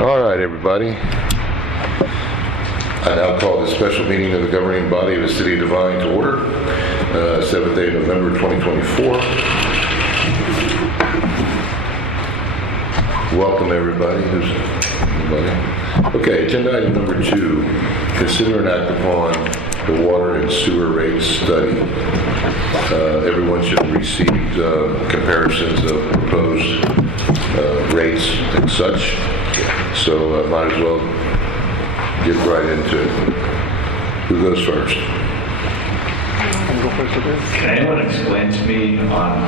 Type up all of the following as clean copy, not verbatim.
All right, everybody. I now call the special meeting of the governing body of the City of Devine to order, 7th day of November 2024. Welcome, everybody. Okay, agenda item number 2, consider and act upon the water and sewer rates study. Everyone should have received comparisons of proposed rates and such, so might as well get right into it. Who goes first? Can anyone explain to me on,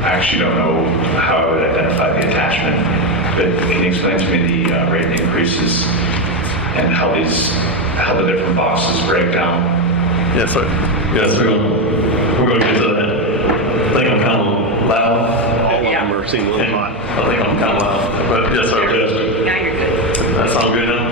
I actually don't know how I would identify the attachment, but can you explain to me the rate increases and how the different boxes break down? Yes, sir. Yes, we're going to get to that. I think I'm kind of loud. All of them are seem a little hot. I think I'm kind of loud. But yes, sir. Now you're good. That sounds good now.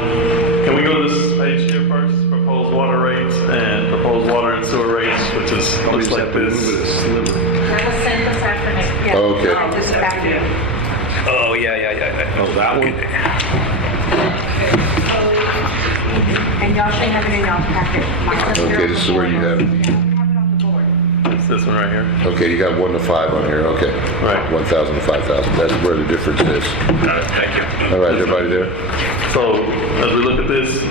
Can we go to this page here first? Proposed water rates and proposed water and sewer rates, which is looks like this. That was sent this afternoon. Yeah. Okay. This afternoon. Oh, yeah. Oh, that one? And y'all should have it in y'all's packet. Okay, this is where you have it. Have it on the board. It's this one right here. Okay, you got 1 to 5 on here. Okay. Right. 1,000 to 5,000. That's where the difference is. Got it, thank you. All right, everybody there? So as we look at this,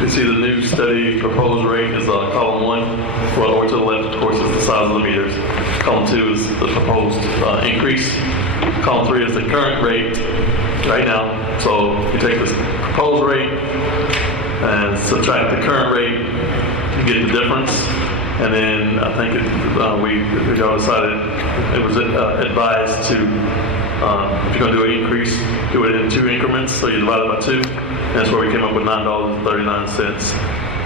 you see the new study proposed rate is column 1. Well, over to the left, of course, is the size of the meters. Column 2 is the proposed increase. Column 3 is the current rate right now. So you take this proposed rate and subtract the current rate, you get the difference. And then I think y'all decided it was advised to, if you're going to do an increase, do it in 2 increments. So you divide it by 2. And that's where we came up with $9.39.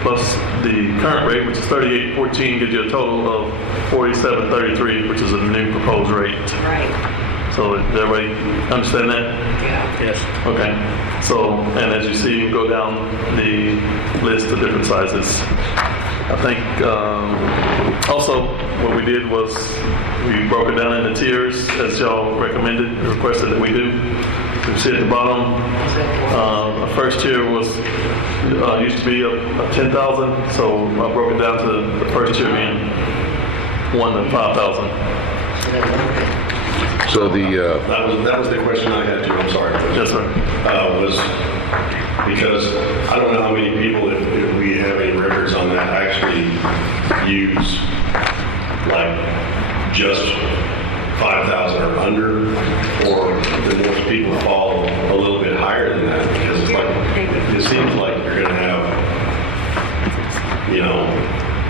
Plus the current rate, which is $38.14, gives you a total of $47.33, which is a new proposed rate. Right. So does everybody understand that? Yeah. Yes. Okay. So, and as you see, you go down the list of different sizes. I think also what we did was we broke it down into tiers as y'all recommended, requested that we do. You see at the bottom, the first tier was used to be a 10,000, so I broke it down to the first tier being 1 to 5,000. So the, That was the question I had too, I'm sorry. Yes, sir. Was because I don't know how many people, if we have any records on that, actually use like just 5,000 or under, or do most people fall a little bit higher than that? Because it's like, it seems like you're going to have,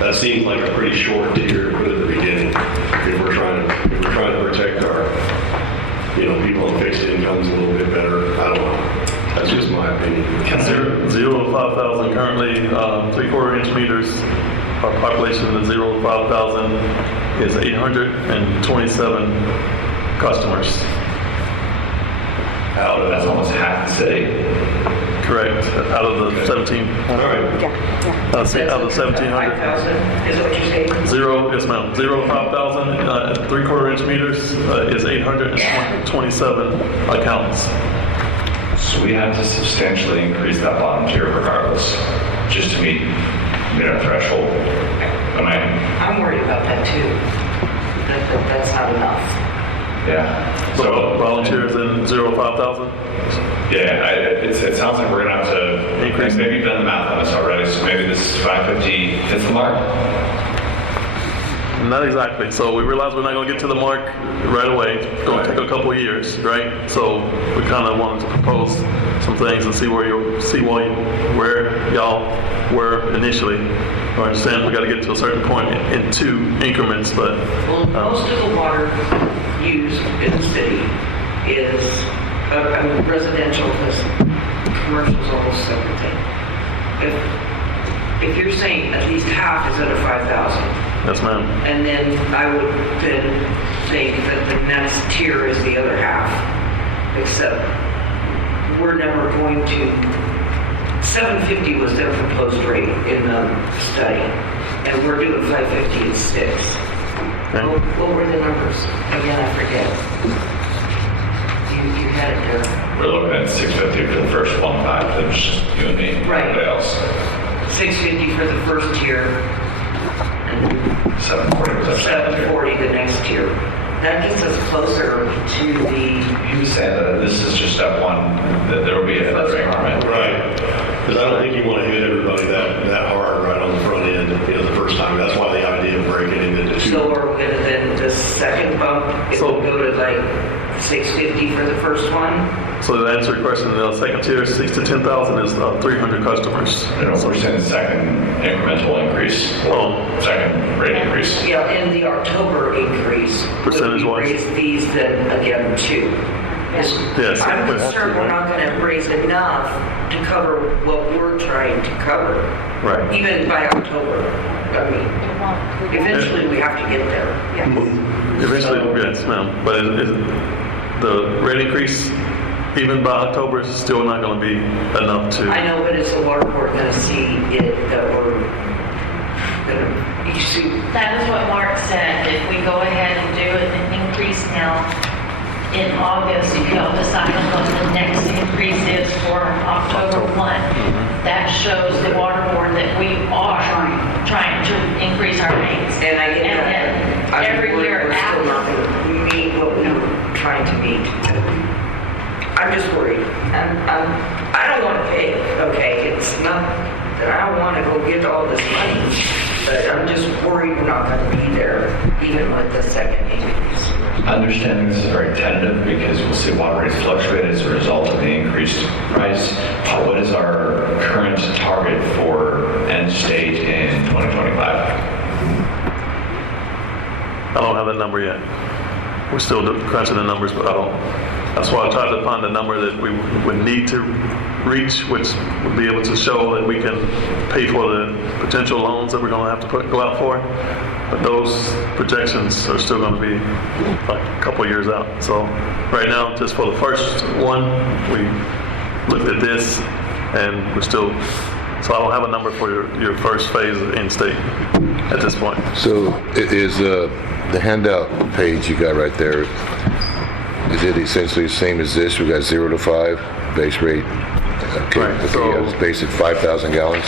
that seems like a pretty short tier to put at the beginning if we're trying to protect our, people on fixed incomes a little bit better. I don't know. That's just my opinion. 0 to 5,000 currently, 3/4 inch meters. Our population of 0 to 5,000 is 827 customers. That's almost half the city. Correct. Out of the 1,700. All right. Yeah. Out of the 1,700. 5,000 is what you're saying? 0, yes ma'am. 0 to 5,000, 3/4 inch meters is 827 accounts. So we have to substantially increase that bottom tier regardless, just to meet their threshold. I'm worried about that too. That's not enough. Yeah. So volunteers in 0 to 5,000? Yeah, it sounds like we're gonna have to Increase. maybe you've done the math on this already, so maybe this 550 hits the mark. Not exactly. So we realized we're not going to get to the mark right away. It's going to take a couple of years, right? So we kind of wanted to propose some things and see where y'all were initially. I understand we got to get to a certain point in 2 increments, but Well, most of the water used in the city is residential, because commercial is almost separate thing. If you're saying at least half is under 5,000, yes, ma'am. and then I would then think that the next tier is the other half, except we're never going to, 750 was their proposed rate in the study, and we're doing 550 and 6. Okay. What were the numbers? Again, I forget. You had it there. we're looking at 650 for the first 1.5, there's just you and me, Right. nobody else. 650 for the first tier, 740 was our second tier. 740 the next tier. That gets us closer to the, He was saying that this is just step one, that there will be another increment. Right. Because I don't think you want to hit everybody that hard right on the front end, the first time. That's why the idea of breaking it into two. so are we gonna then, the second bump, it will go to like 650 for the first one? So to answer your question, the second tier, 6 to 10,000 is 300 customers. You know, we're saying second incremental increase, Oh, second rate increase. Yeah, in the October increase. Percentage-wise. We raise these then again too. yes. I'm concerned we're not gonna raise enough to cover what we're trying to cover, Right. even by October. I mean, eventually we have to get there, yes. Eventually, yes, ma'am. But the rate increase, even by October, is still not going to be enough to. I know, but is the water board gonna see it, that we're gonna, you see, That is what Mark said, if we go ahead and do an increase now in August, if y'all decide on what the next increase is for October 1, that shows the water board that we are trying to increase our rates. and I get And that. then I'm every worried year we're still not after. gonna meet what we were trying to meet. I'm just worried. I don't want to pay, okay? It's not that I don't want to go get all this money, but I'm just worried we're not going to be there even with the second increase. Understanding this is very tentative because we'll see water rates fluctuate as a result of the increased price. What is our current target for end state in 2025? I don't have that number yet. We're still crunching the numbers, but I don't. That's why I tried to find a number that we would need to reach, which would be able to show that we can pay for the potential loans that we're going to have to go out for. But those projections are still going to be like a couple years out. So right now, just for the first one, we looked at this, and we're still. So I don't have a number for your first phase in state at this point. So is the handout page you got right there, is it essentially the same as this? We got 0 to 5 base rate. Okay, Right, okay, so- yeah, it's based at 5,000 gallons.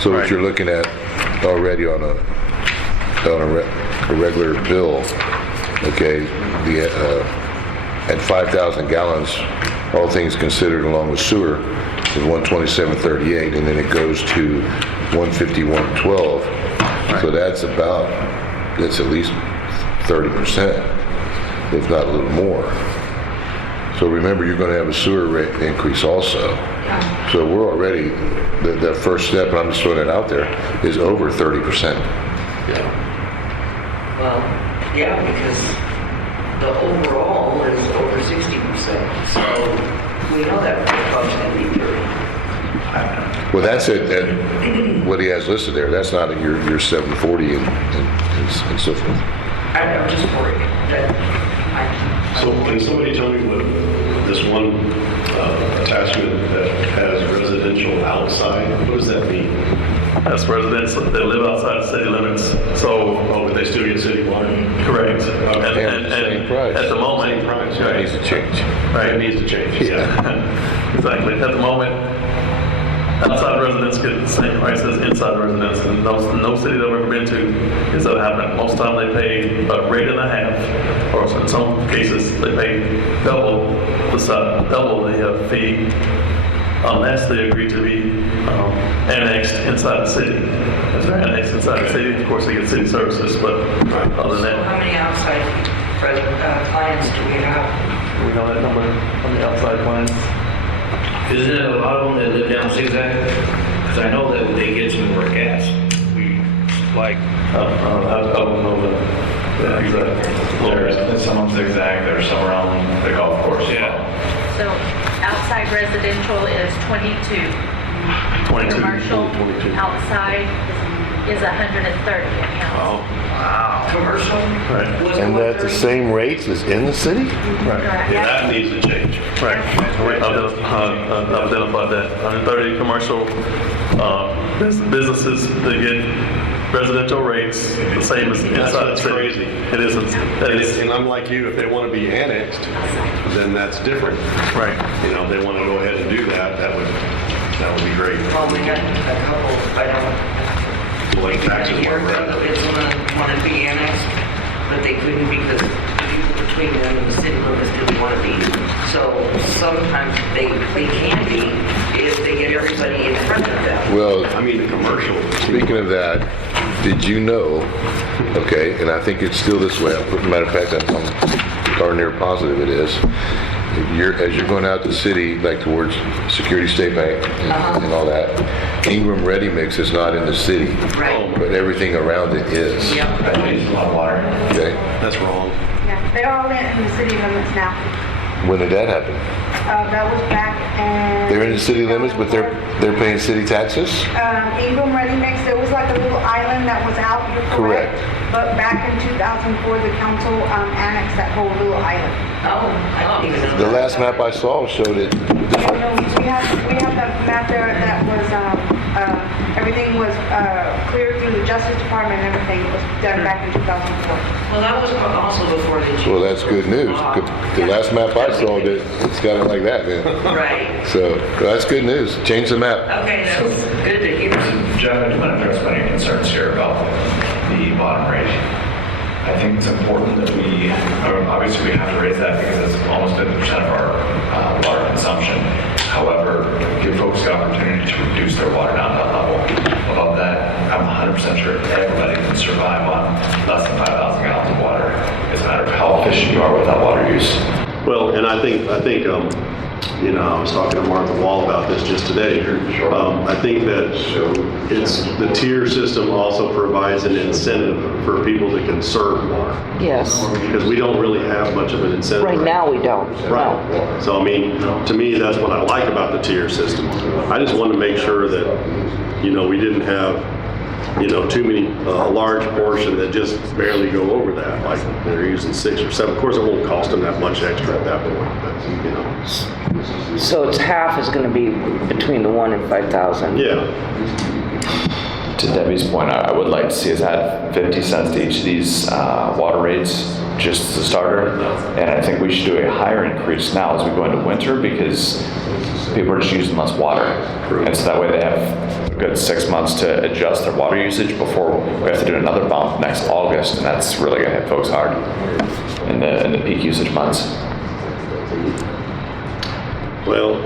So what Right. you're looking at already on a regular bill, okay, at 5,000 gallons, all things considered along with sewer, is 127.38, and then it goes to 151.12. So that's at least 30%, if not a little more. So remember, you're going to have a sewer rate increase also. So we're already, that first step, and I'm just throwing it out there, is over 30%. Well, yeah, because the overall is over 60%. So we know that bump's going to be 30. Well, that's it, what he has listed there. That's not at your 740 and so forth. I'm just worried that So can somebody tell me what this one attachment that has residential outside, what does that mean? That's residents that live outside the city limits. So, Oh, but they still get city water? correct. And the same price. At the moment, Same price, That needs to change. It needs to change, yeah. exactly. At the moment, outside residents get the same price as inside residents, and no city that I've ever been to is that happening. Most of the time they pay a rate and a half, or in some cases they pay double the fee, unless they agree to be annexed inside the city. If they're annexed inside the city, of course they get city services, but other than So that, how many outside clients do we have? we know that number on the outside clients. Isn't it a lot of them that live down Zigzag? Because I know that they get some more gas. We, like, I don't know the exact. There's some on Zigzag, there's some around the golf course. Yeah. So outside residential is 22. 22. Commercial 22. outside is 130 accounts. Commercial? Right. Was And they're at the 130? same rates as in the city? Right. Correct. That needs to change. Right. Identified that. 130 commercial businesses, they get residential rates the same as inside the That's city. crazy. It isn't. That is, And I'm like you, if they want to be annexed, then that's different. right. You know, if they want to go ahead and do that, that would be great. Well, we had a couple, I don't, Like taxes hear like that that. it's want to be annexed, but they couldn't because the people between them and the city limits didn't want to be. So sometimes they can be if they get everybody in front of them. Well, I mean, the commercial. speaking of that, did you know, okay, and I think it's still this way, matter of fact, I'm darn near positive it is, as you're going out the city, like towards Security State Bank and all that, Ingram Ready Mix is not in the city, Right. but everything around it is. Yep. That needs a lot of water. Okay, That's wrong. Yeah, they're all in the city limits now. when did that happen? That was back in. They're in the city limits, but they're paying city taxes? Ingram Ready Mix, there was like a little island that was out, you're correct. Correct. But back in 2004, the council annexed that whole little island. Oh, I didn't even know The that. last map I saw showed it. Yeah, no, we have that map there that was, everything was cleared through the Justice Department and everything. It was done back in 2004. Well, that was also before the. Well, that's good news. The last map I saw, it's got it like that then. Right. So that's good news. Change the map. Okay, that's good to hear. Jeff, I just want to address my concerns here about the bottom rate. I think it's important that obviously we have to raise that because it's almost 50% of our water consumption. However, give folks the opportunity to reduce their water down to that level. Above that, I'm 100% sure everybody can survive on less than 5,000 gallons of water. It's a matter of how efficient you are with that water use. Well, and I think, you know, I was talking to Martha Wall about this just today. I think that the tier system also provides an incentive for people to conserve water. Yes. Because we don't really have much of an incentive. Right now, we don't. Right. So, I mean, to me, that's what I like about the tier system. I just want to make sure that, you know, we didn't have, you know, too many, a large portion that just barely go over that, like they're using 6 or 7. Of course, it won't cost them that much extra at that point, but, you know. So it's half is going to be between the 1 and 5,000. Yeah. To Debbie's point, I would like to see us add 50 cents to each of these water rates, just as a starter. And I think we should do a higher increase now as we go into winter because people are just using less water. And so that way they have a good 6 months to adjust their water usage before we have to do another bump next August. And that's really going to hit folks hard in the peak usage months. Well,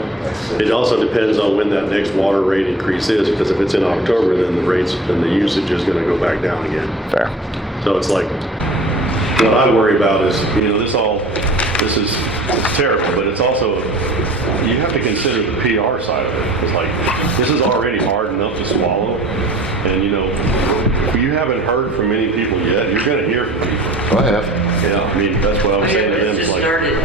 it also depends on when that next water rate increase is, because if it's in October, then the usage is going to go back down again. Fair. So it's like, what I worry about is, you know, this is terrible, but it's also, you have to consider the PR side of it. It's like, this is already hard enough to swallow. And, you know, if you haven't heard from many people yet, you're going to hear from people. I have. Yeah, I mean, that's what I was saying to them. It It's just like, started.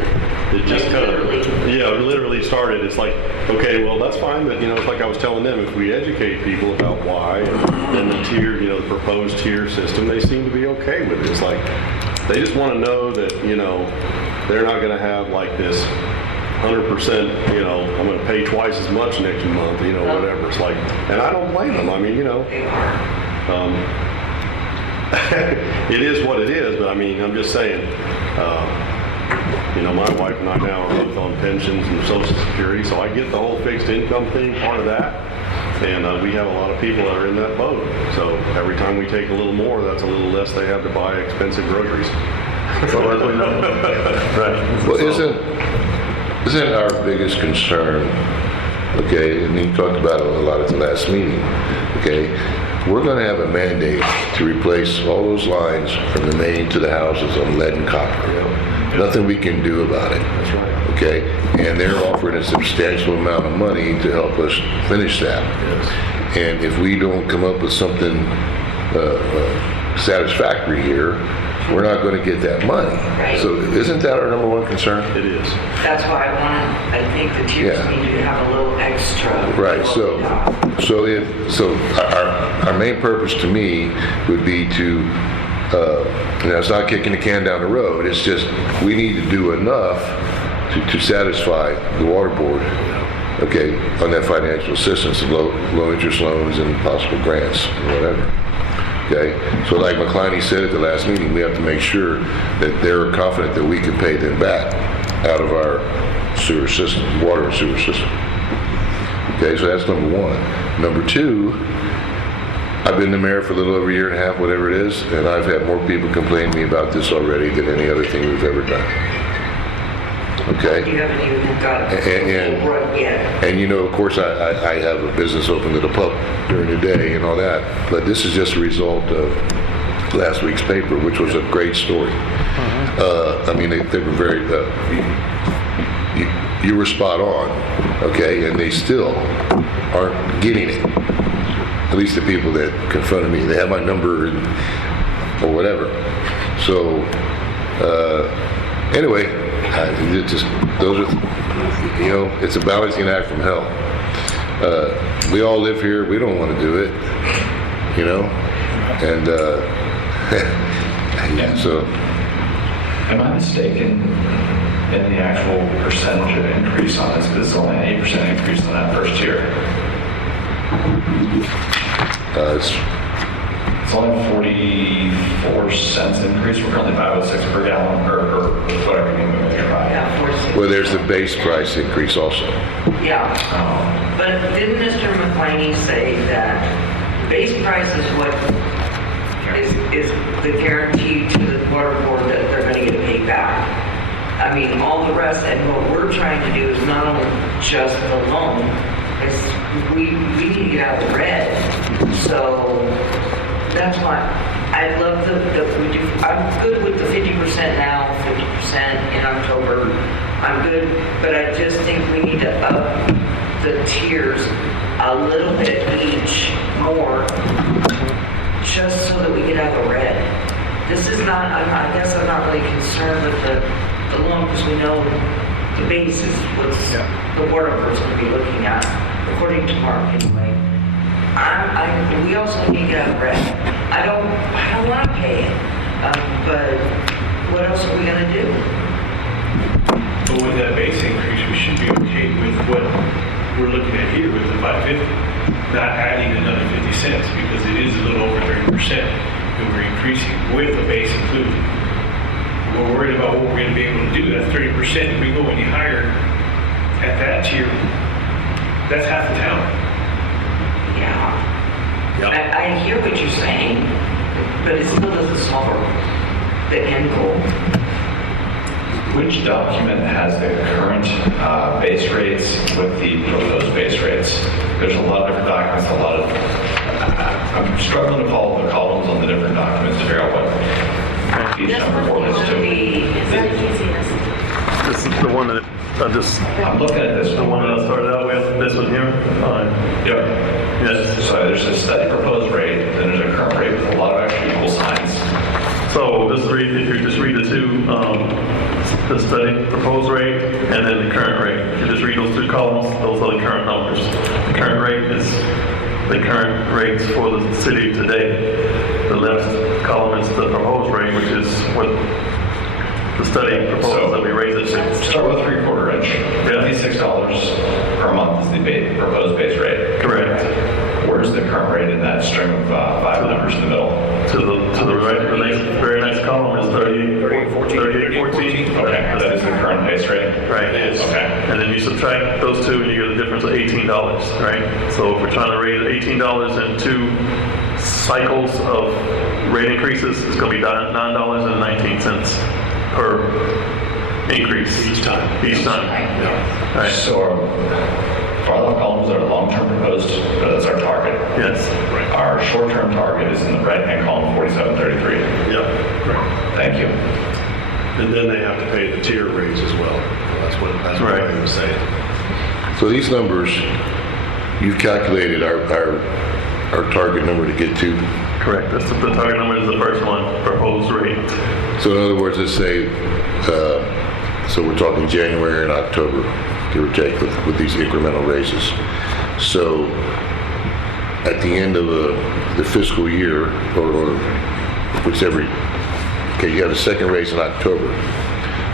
it just Like, kind of, literally. yeah, it literally started. It's like, okay, well, that's fine, but, you know, it's like I was telling them, if we educate people about why, and then the tier, you know, the proposed tier system, they seem to be okay with it. It's like, they just want to know that, you know, they're not going to have like this 100%, you know, I'm going to pay twice as much next month, you know, whatever. It's like, and I don't blame them. I mean, you know, it is what it is, but I mean, I'm just saying, you know, my wife and I now are both on pensions and Social Security, so I get the whole fixed income thing, part of that. And we have a lot of people that are in that boat. So every time we take a little more, that's a little less they have to buy expensive groceries. So as we know. Right. Well, isn't our biggest concern, okay, and you talked about it a lot at the last meeting, okay, we're going to have a mandate to replace all those lines from the main to the houses on lead and copper. Nothing we can do about it. That's right. Okay, and they're offering a substantial amount of money to help us finish that. Yes. And if we don't come up with something satisfactory here, we're not going to get that money. Right. So isn't that our number one concern? It is. That's why I think the tiers Yeah. need to have a little extra. Right, so our main purpose to me would be to, you know, it's not kicking the can down the road, it's just, we need to do enough to satisfy the water board, okay, on that financial assistance, low interest loans and possible grants, whatever. Okay? So like McCliney said at the last meeting, we have to make sure that they're confident that we can pay them back out of our sewer system, water and sewer system. Okay, so that's number one. Number two, I've been the mayor for a little over a year and a half, whatever it is, and I've had more people complain to me about this already than any other thing we've ever done. Okay? You haven't even got And- right yet. And you know, of course, I have a business open to the public during the day and all that, but this is just a result of last week's paper, which was a great story. I mean, they were very, you were spot on, okay, and they still aren't getting it. At least the people that confronted me, they have my number or whatever. So, anyway, it just, those are, you know, it's a balancing act from hell. We all live here, we don't want to do it, you know, and, yeah, so. Am I mistaken in the actual percentage of increase on this? Because it's only an 8% increase on that first tier. It's only 44 cents increase. We're currently 506 per gallon, or whatever you measure by. Yeah, 46. Well, there's the base price increase also. Yeah. But didn't Mr. McClaney say that base price is what is the guarantee to the water board that they're going to get paid back? I mean, all the rest, and what we're trying to do is not only just the loan, is we need to get out of the red. So that's why I love the we do. I'm good with the 50% now, 50% in October. I'm good, but I just think we need to up the tiers a little bit each more, just so that we get out of the red. This is not. I guess I'm not really concerned with the loan because we know the base is what's the water board's going to be looking at, according to Mark anyway. We also need to get out of red. I don't want to pay it, but what else are we going to do? But with that base increase, we should be okay with what we're looking at here with the 550, not adding another 50 cents because it is a little over 30% that we're increasing with the base included. We're worried about what we're going to be able to do. That's 30%. If we go any higher at that tier, that's half the town. Yeah. I hear what you're saying, but it still doesn't solve the end goal. Which document has the current base rates with the proposed base rates? There's a lot of different documents, I'm struggling to follow the columns on the different documents to figure out what each number correlates to. This is the one that I just, I'm looking at this the one that I started out with, this one here. Yep. Yes. So there's a study proposed rate, then there's a current rate with a lot of actually equal signs. So just read, if you just read the two, the study proposed rate and then the current rate. If you just read those two columns, those are the current numbers. The current rate is the current rates for the city today. The left column is the proposed rate, which is what the study proposals that we raise it to. Start with 3/4 inch. $56 per month is the proposed base rate. Correct. Where's the current rate in that string of 5 numbers in the middle? To the right, the next, very next column is 3814. Okay, that is the current base rate? Right, it is. Okay. And then you subtract those two and you get a difference of $18, right? So if we're trying to raise $18 in 2 cycles of rate increases, it's going to be $9.19 per increase. Each time. Each time. Right. So our columns are long-term proposed, that's our target. Yes. Our short-term target is in the right-hand column, 4733. Yep. Thank you. And then they have to pay the tier rates as well. That's what Right. I was saying. So these numbers, you've calculated our target number to get to. Correct. That's the target number is the first one, proposed rate. So in other words, let's say, so we're talking January and October, give or take, with these incremental raises. So at the end of the fiscal year, or whichever, okay, you have a second raise in October.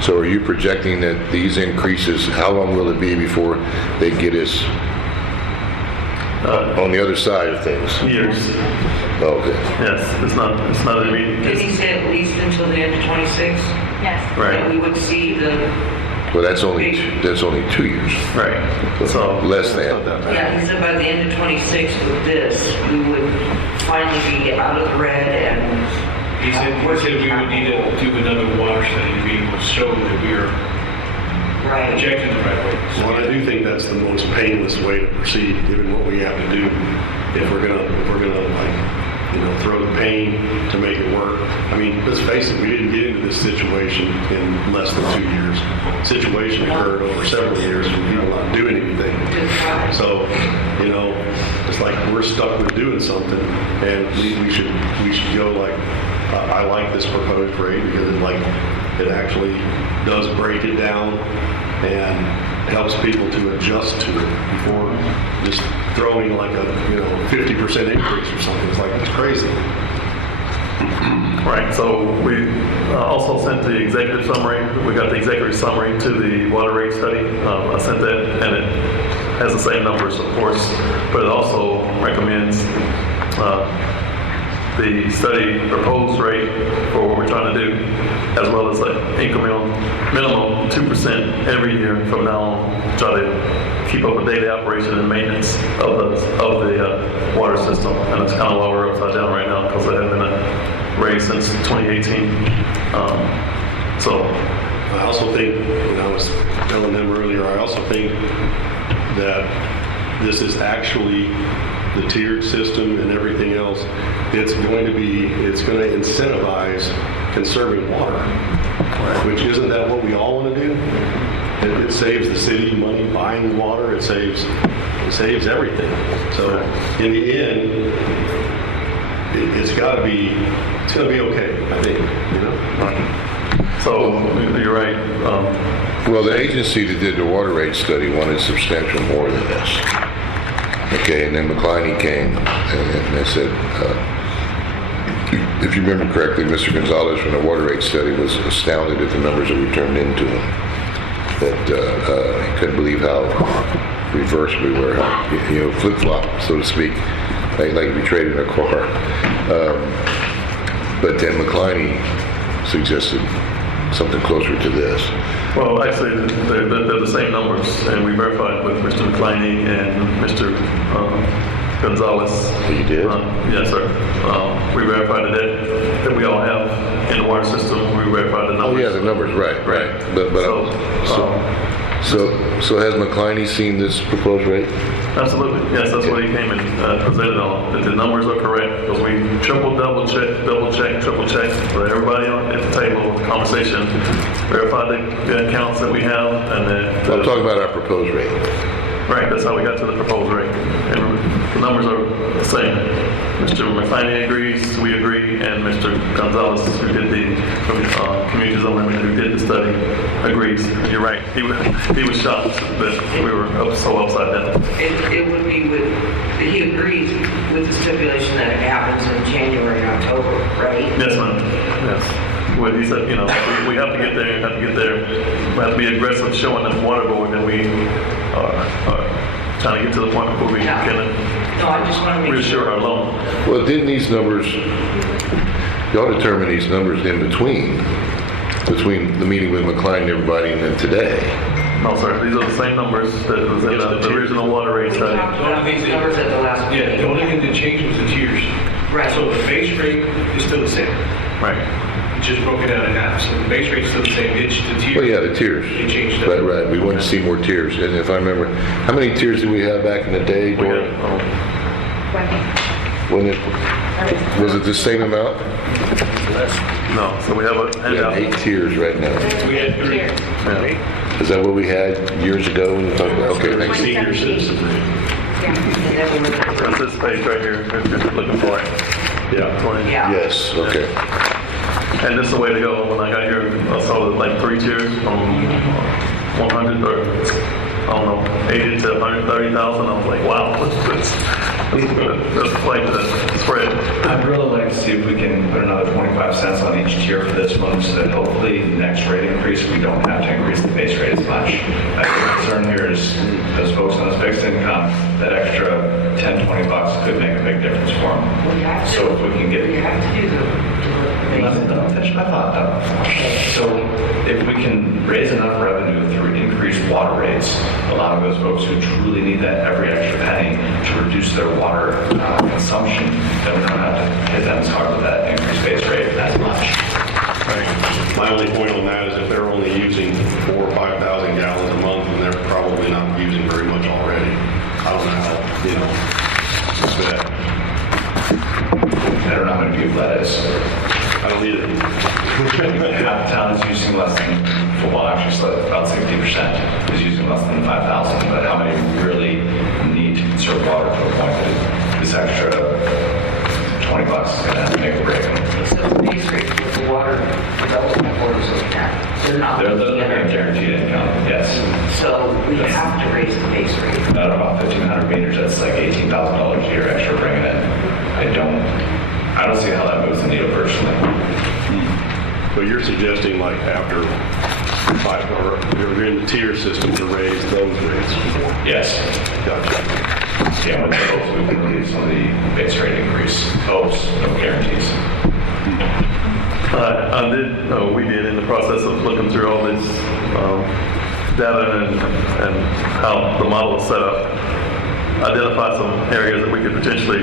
So are you projecting that these increases, how long will it be before they get us On the other side of things. years. Okay. Yes, it's not immediate. Did he say at least until the end of 26? Yes. That we Right, would see the, Well, that's only 2 years. right. So. Less than. yeah, he said by the end of 26 with this, we would finally be out of the red and. He said we would need to do another water study to be able to show that we are Right. projecting the right way. Well, I do think that's the most painless way to proceed, given what we have to do. If we're gonna like, throw the pain to make it work. I mean, let's face it, we didn't get into this situation in less than 2 years. Situation occurred over several years from people not doing anything. So, it's like we're stuck with doing something, and we should go like, I like this proposed rate because it actually does break it down and helps people to adjust to it before just throwing like a 50% increase or something. It's crazy. Right, so we also sent the executive summary. We got the executive summary to the water rate study. I sent that, and it has the same numbers, of course, but it also recommends the study proposed rate for what we're trying to do, as well as an incremental minimum 2% every year from now on, try to keep up with daily operation and maintenance of the water system. And that's kind of why we're upside down right now, because there hasn't been a raise since 2018. I also think, when I was telling them earlier, I also think that this is actually the tiered system and everything else. It's going to incentivize conserving water, which isn't that what we all want to do? It saves the city money buying water. It saves everything. So in the end, it's going to be okay, I think. So you're right. Well, the agency that did the water rate study wanted substantial more than this. Okay, and then McCliney came and they said, if you remember correctly, Mr. Gonzalez from the water rate study was astounded at the numbers that we turned into him. That he couldn't believe how reverse we were, flip-flop, so to speak, like we traded a car. But then McCliney suggested something closer to this. Well, actually, they're the same numbers, and we verified with Mr. McCliney and Mr. Gonzalez. You did? Yes, sir. We verified that we all have in the water system. We verified the numbers. Oh, yeah, the numbers, right. So has McCliney seen this proposed rate? Absolutely. Yes, that's what he came and presented on. That the numbers are correct, because we double check, triple check for everybody at the table, conversation, verify the accounts that we have, and then. I'm talking about our proposed rate. Right, that's how we got to the proposed rate. And the numbers are the same. Mr. McCliney agrees, we agree, and Mr. Gonzalez, who did the Communities Unlimited, who did the study, agrees. You're right. He was shocked that we were so upside down. It would be he agrees with the stipulation that it happens in January and October, right? Yes, ma'am. Yes. Well, he said, we have to get there, We have to be aggressive showing the water board that we are trying to get to the point where we can No, I just want to make reassure our loan. Well, didn't these numbers, y'all determine these numbers in between the meeting with McCline and everybody and then today? No, sir, these are the same numbers that was in the original water rate We study. talked about these numbers at the last Yeah, meeting. the only thing that changed was the tiers. Right. So the base rate is still the same. Right. It's just broken down in half. So the base rate's still the same. It's the tiers. Well, yeah, the tiers. They changed it. Right. We wanted to see more tiers. And if I remember, how many tiers did we have back in the day, We Dora? got, Was it the same amount? no, so we have a We have handout. 8 tiers right now. We had 3. Yeah. Is that what we had years ago when you talked about? Okay, thanks. Senior citizens. That's this page right here, if you're looking for it. Yeah. 20. Yeah. Yes, okay. And this is the way to go. When I got here, I saw like 3 tiers from 100 or, I don't know, 80 to 130,000. I was like, wow, that's quite the spread. I'd really like to see if we can put another 25 cents on each tier for this one, so that hopefully the next rate increase, we don't have to increase the base rate as much. I think the concern here is those folks on this fixed income that extra 10, 20 bucks could make a big difference for them. We have to. So if we can get. We have to do the Let me finish my thought though. So if we can raise enough revenue through increased water rates, allowing those folks who truly need that every extra penny to reduce their water consumption, then we don't have to hit them as hard with that increased base rate as much. My only point on that is if they're only using 4,000 or 5,000 gallons a month, then they're probably not using very much already. I don't know how, but I don't know how many people that is. I don't either. Half the town is using less than, well, actually about 60% is using less than 5,000, but how many really need to conserve water to a point that this extra 20 bucks is going to make a break? So the base rate with the water development board is looking at, they're not They're looking at looking at guaranteed income, yes. So we have to raise the base rate. At about 1,500 meters, that's like $18,000 a year extra bringing in. I don't see how that moves the needle personally. But you're suggesting like after 5, or you're in the tier system to raise those rates? Yes. Gotcha. Yeah, with the hopes we can release some of the base rate increase. Hopes, no guarantees. We did in the process of looking through all this data and how the model is set up, identify some areas that we could potentially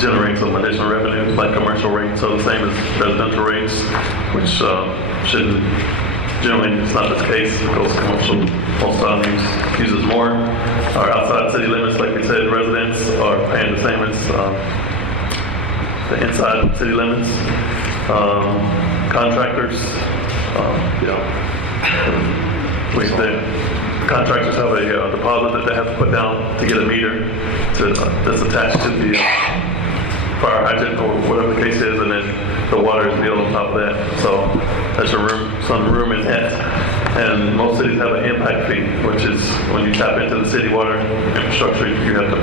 generate some additional revenue, like commercial rates, so the same as residential rates, which shouldn't, generally it's not the case because commercial most times uses more. Our outside city limits, like we said, residents are paying the same as the inside city limits. Contractors, the contractors have a deposit that they have to put down to get a meter that's attached to the fire hydrant or whatever the case is, and then the water is billed on top of that. So that's some room in that. And most cities have an impact fee, which is when you tap into the city water infrastructure, you have to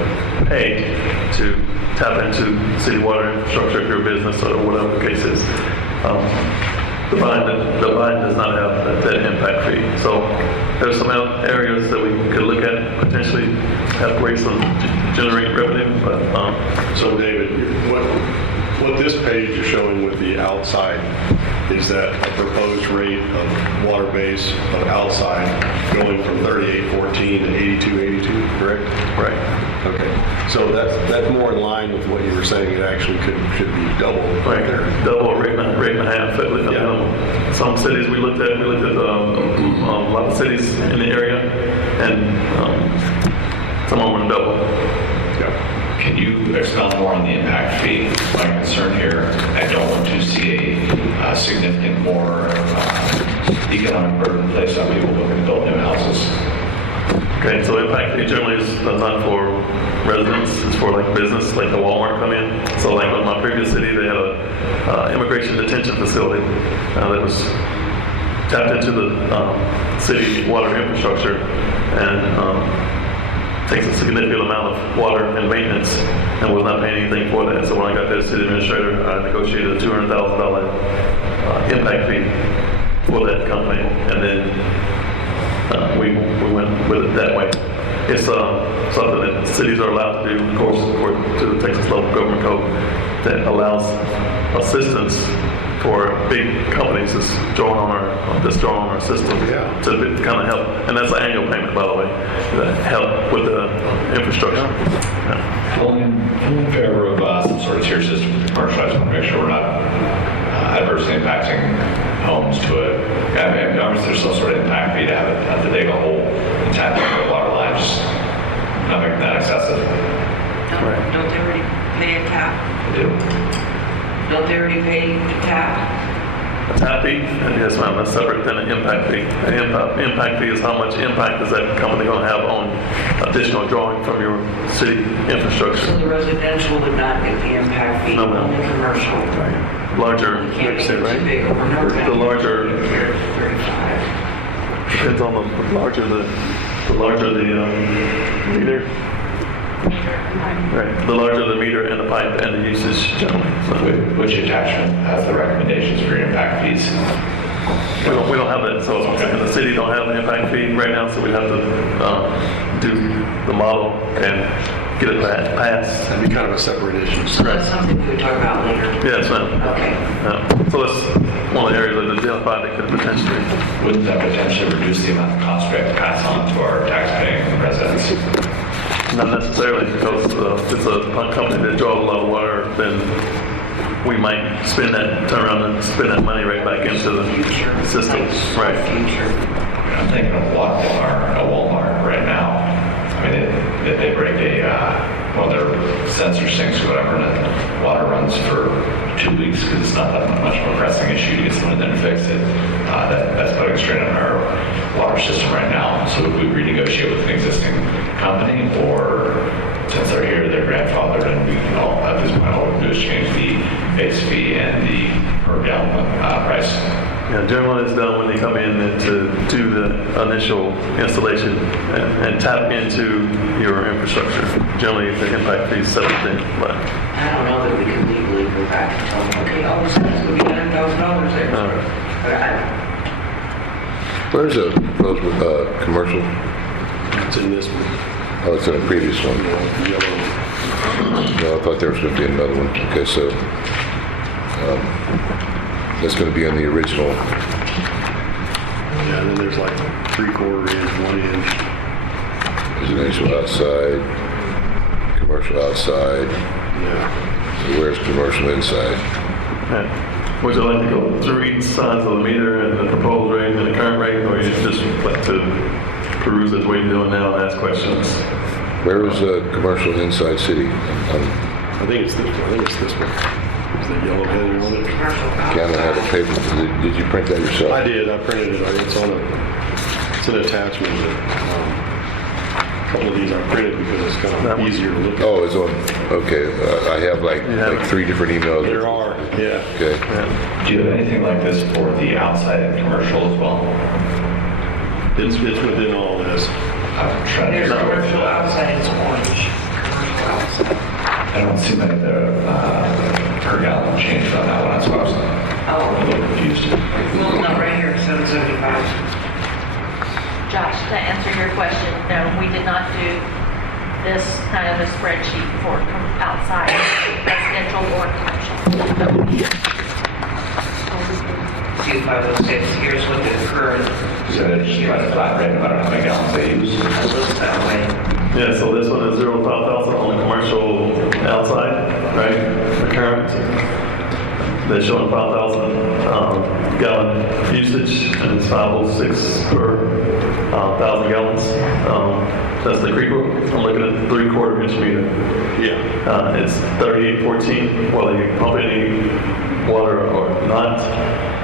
pay to tap into city water infrastructure if you're a business or whatever the case is. Devine does not have that impact fee. So there's some areas that we could look at, potentially have ways of generating revenue. But So David, what this page is showing with the outside, is that a proposed rate of water base of outside going from 38.14 to 82.82, correct? right. Okay, so that's more in line with what you were saying. It actually should be double right there. Double or rate and a half. Yeah. Some cities we looked at a lot of cities in the area, and some of them were double. Yeah. Can you expound more on the impact fee? My concern here, I don't want to see a significant more economic burden placed on people looking to build new houses. Okay, so impact fee generally is not for residents, it's for like business, like the Walmart come in. So like in my previous city, they had a immigration detention facility that was tapped into the city water infrastructure and takes a significant amount of water and maintenance and was not paying anything for that. So when I got there as city administrator, I negotiated a $200,000 impact fee for that company, and then we went with it that way. It's something that cities are allowed to do, of course, according to the Texas Local Government Code, that allows assistance for big companies that's drawing on our system to kind of help. And that's an annual payment, by the way, to help with the infrastructure. Yeah. I'm in favor of some sort of tier system for commercial. I just want to make sure we're not adversely impacting homes to it. I mean, obviously there's some sort of impact fee to have to dig a hole and tap into the water line, just not making that excessive. Don't they already pay a tap? They do. Don't they already pay the tap? A tap fee, and yes ma'am, that's separate than an impact fee. An impact fee is how much impact is that company going to have on additional drawing from your city infrastructure. So the residential would not get the impact fee, No, ma'am. only commercial. Larger, Can't make it right? too big or no. The larger, 35. depends on the larger the meter. Right. The larger the meter and the pipe and the usage generally. So Which attachment has the recommendations for your impact fees? we don't have that. So and the city don't have an impact fee right now, so we have to do the model and get it passed. That'd be kind of a separate issue. So that's something we could talk about later. Yes, ma'am. Okay. So that's one of the areas that identified that could potentially. Wouldn't that potentially reduce the amount of cost we have to pass on to our taxpaying residents? Not necessarily, because it's a company that draws a lot of water, then we might turn around and spend that money right back into the system. Right. Future. I'm thinking of Walmart right now. I mean, they break one of their sensor sinks or whatever, and the water runs for 2 weeks because it's not that much of a pressing issue to get someone in there to fix it. That's putting strain on our water system right now. So would we renegotiate with an existing company, or since they're here, they're grandfathered, and we can all, at this point, all we do is change the base fee and the per gallon price? Yeah, generally it's done when they come in to do the initial installation and tap into your infrastructure. Generally, the impact fee is separate thing, but. I don't know that we can legally go back and tell them, okay, all of a sudden it's going to be $100,000 extra. But Where's the proposed commercial? It's in this one. Oh, it's in a previous one. Yellow. No, I thought there was going to be another one. Okay, so that's going to be on the original. Yeah, and then there's like 3/4 inch, 1 inch. Residential outside, commercial outside. Yeah. So where's commercial inside? Yeah. Would you like to go through each size of the meter and the proposed rate and the current rate, or you just like to peruse as we're doing now and ask questions? Where is commercial inside city? I think it's this one. I think it's this one. Is the yellow header on it? Can't have a paper. Did you print that yourself? I did. I printed it. It's on it's an attachment. That, a couple of these I printed because it's kind of easier to look at. Oh, it's on. Okay, I have like 3 different emails. There are. Yeah. Okay. Do you have anything like this for the outside and commercial as well? It's within all this. I'm trying to there's figure out commercial what outside, it's orange. Commercial outside. I don't see like the per gallon change on that one. That's what I was a Oh, little confused. well, no, right here, 775. Josh, to answer your question, no, we did not do this kind of a spreadsheet for outside residential or commercial. See 506, here's what the current, So they just try to flat rate no matter how many gallons they use. it looks that way. Yeah, so this one is 0 to 5,000 on the commercial outside, right? The current. They're showing 5,000 gallon usage, and it's 506 per 1,000 gallons. That's the creek road. I'm looking at the 3/4 inch meter. Yeah. It's 38.14, whether you pump any water or not,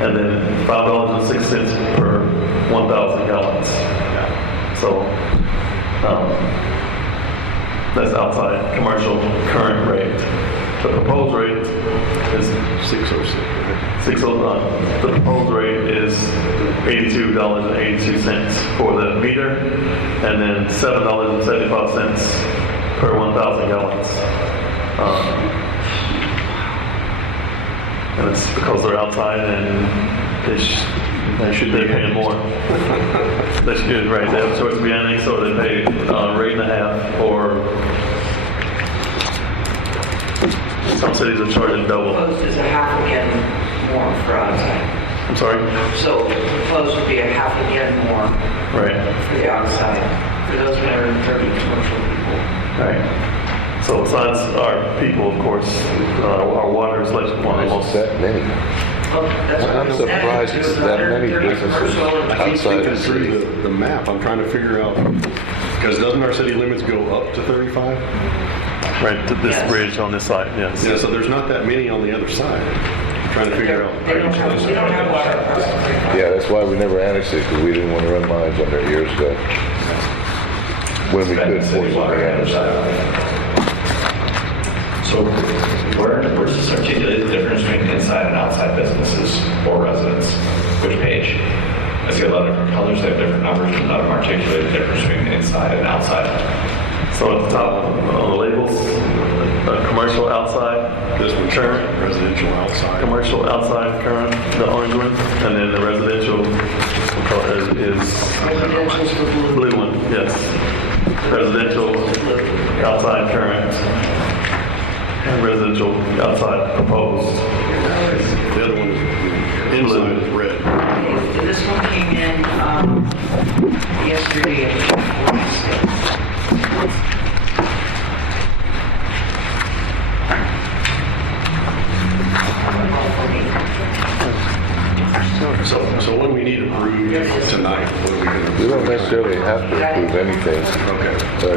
and then $5.06 per 1,000 gallons. So that's outside commercial current rate. The proposed rate is 606. 609. The proposed rate is $82.82 for the meter, and then $7.75 per 1,000 gallons. And it's because they're outside and they should be paying more. They should, right, they have a choice to be annexed, or they pay rate and a half, or some cities are charging double. Proposed is a half again more for outside. I'm sorry? So proposed would be a half again more Right, for the outside, for those 130 commercial people. right. So besides our people, of course, our water is like one of the most. That many. Oh, that's what I'm I said. surprised it's that many 130 businesses commercial and I keep outside thinking the through city. the map. I'm trying to figure out, because doesn't our city limits go up to 35? Right, to this Yes. bridge on this side, yes. Yeah, so there's not that many on the other side. I'm trying to figure out. They don't have, we don't have water across the creek. Yeah, that's why we never annexed it, because we didn't want to run lines under it years ago. When we could City force water it on the other to side. So where's this articulated the difference between inside and outside businesses or residents? Which page? I see a lot of different colors, they have different numbers, but none of them articulate the difference between inside and outside. So at the top on the labels, commercial outside, This one, current, residential outside. commercial outside current, the orange one, and then the residential is Residential's the blue. blue one, yes. residential outside current, and residential outside proposed. The other one is inside is red. Okay, this one came in yesterday at 2:46. So what do we need approved tonight? What are we gonna? We don't necessarily have to approve anything.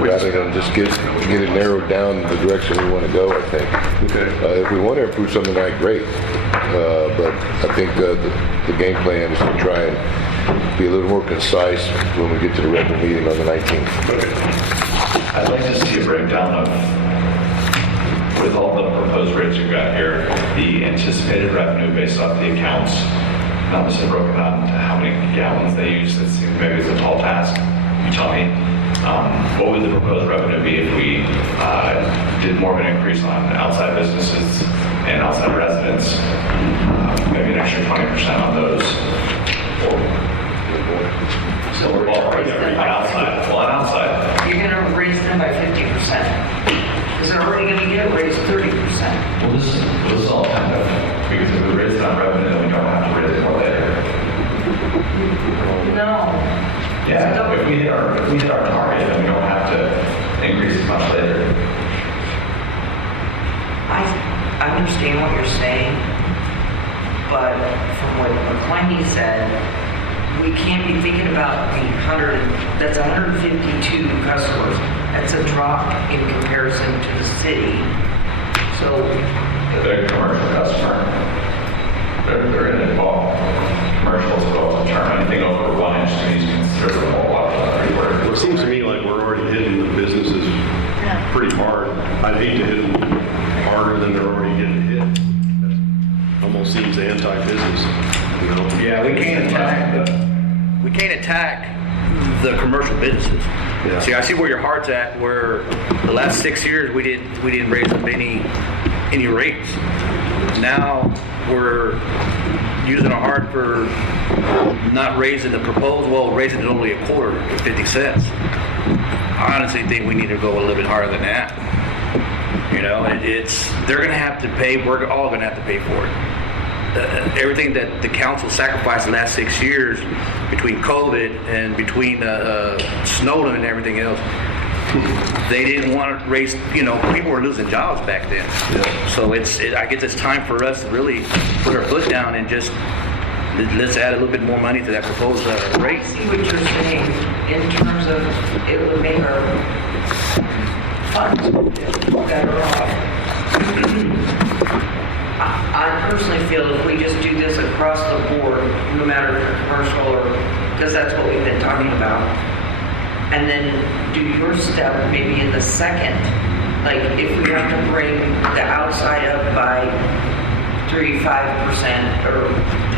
Rather than just get it narrowed down the direction we want to go, I think. Okay. If we want to approve something tonight, great. But I think the game plan is to try and be a little more concise when we get to the regular meeting on the 19th. I'd like to see a breakdown of, with all the proposed rates you've got here, the anticipated revenue based off the accounts, not necessarily broken down to how many gallons they use. That seems maybe it's a tall task. You tell me. What would the proposed revenue be if we did more of an increase on outside businesses and outside residents? Maybe an extra 20% on those. So we're all right there on outside. Well, on outside. You're gonna raise them by 50%. Because they're already gonna get raised 30%. Well, this is all kind of, because if we raise it on revenue, then we don't have to raise it more later. No. Yeah, if we hit our target, then we don't have to increase as much later. I understand what you're saying, but from what McCliney said, we can't be thinking about the 152 customers. That's a drop in comparison to the city. So, The big commercial customer, they're in it all. Commercials, but term anything over 1 inch to me is considered a water. Well, it seems to me like we're already hitting the businesses pretty hard. I'd hate to hit them harder than they're already getting hit. That almost seems anti-business, you know? Yeah, we can't attack the commercial businesses. Yeah. See, I see where your heart's at, where the last 6 years we didn't raise up any rates. Now we're using our heart for not raising the proposed, well, raising it only a quarter to 50 cents. I honestly think we need to go a little bit harder than that. You know, they're going to have to pay, we're all going to have to pay for it. Everything that the council sacrificed the last 6 years between COVID and between Snowden and everything else, they didn't want to raise, people were losing jobs back then. Yeah. So I guess it's time for us to really put our foot down and just, let's add a little bit more money to that proposed rate. I see what you're saying in terms of it would make our funds better off. I personally feel if we just do this across the board, no matter if it's commercial or, because that's what we've been talking about, and then do your step maybe in the second, like if we have to bring the outside up by 3, 5% or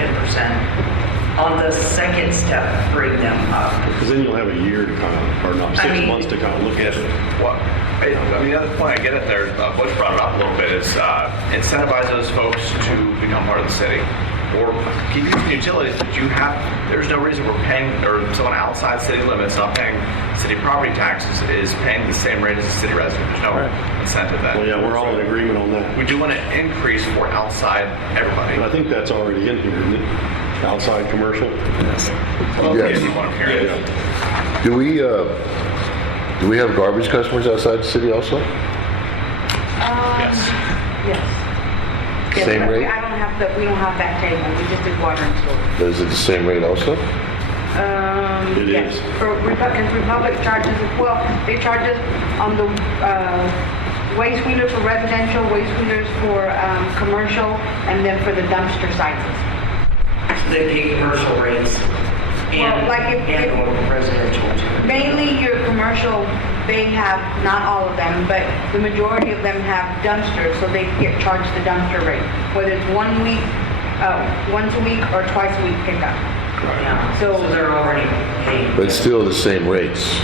10%, on the second step, bring them up. Because then you'll have a year to kind of, or not, 6 months to kind of look at it. Well, the other point I get at there, Butch brought it up a little bit, is incentivize those folks to become part of the city. Or keep using utilities, but there's no reason we're paying, or someone outside city limits not paying city property taxes is paying the same rate as a city resident. There's no incentive that. Well, yeah, we're all in agreement on that. We do want to increase for outside everybody. And I think that's already in here, isn't it? Outside commercial? Well, Yes. if you want to hear it. Do we have garbage customers outside the city also? Yes. Yes. Yeah, Same but rate? We don't have that table, we just did water and sewer. Is it the same rate also? It Yes. is. For Republic charges, well, they charge us on the waste wheelers for residential, waste wheelers for commercial, and then for the dumpster sizes. They pay commercial rates and, Well, like if- or residential too. Mainly your commercial, they have, not all of them, but the majority of them have dumpsters, so they get charged the dumpster rate, whether it's once a week or twice a week pickup. Yeah, So- so they're already paying. But it's still the same rates.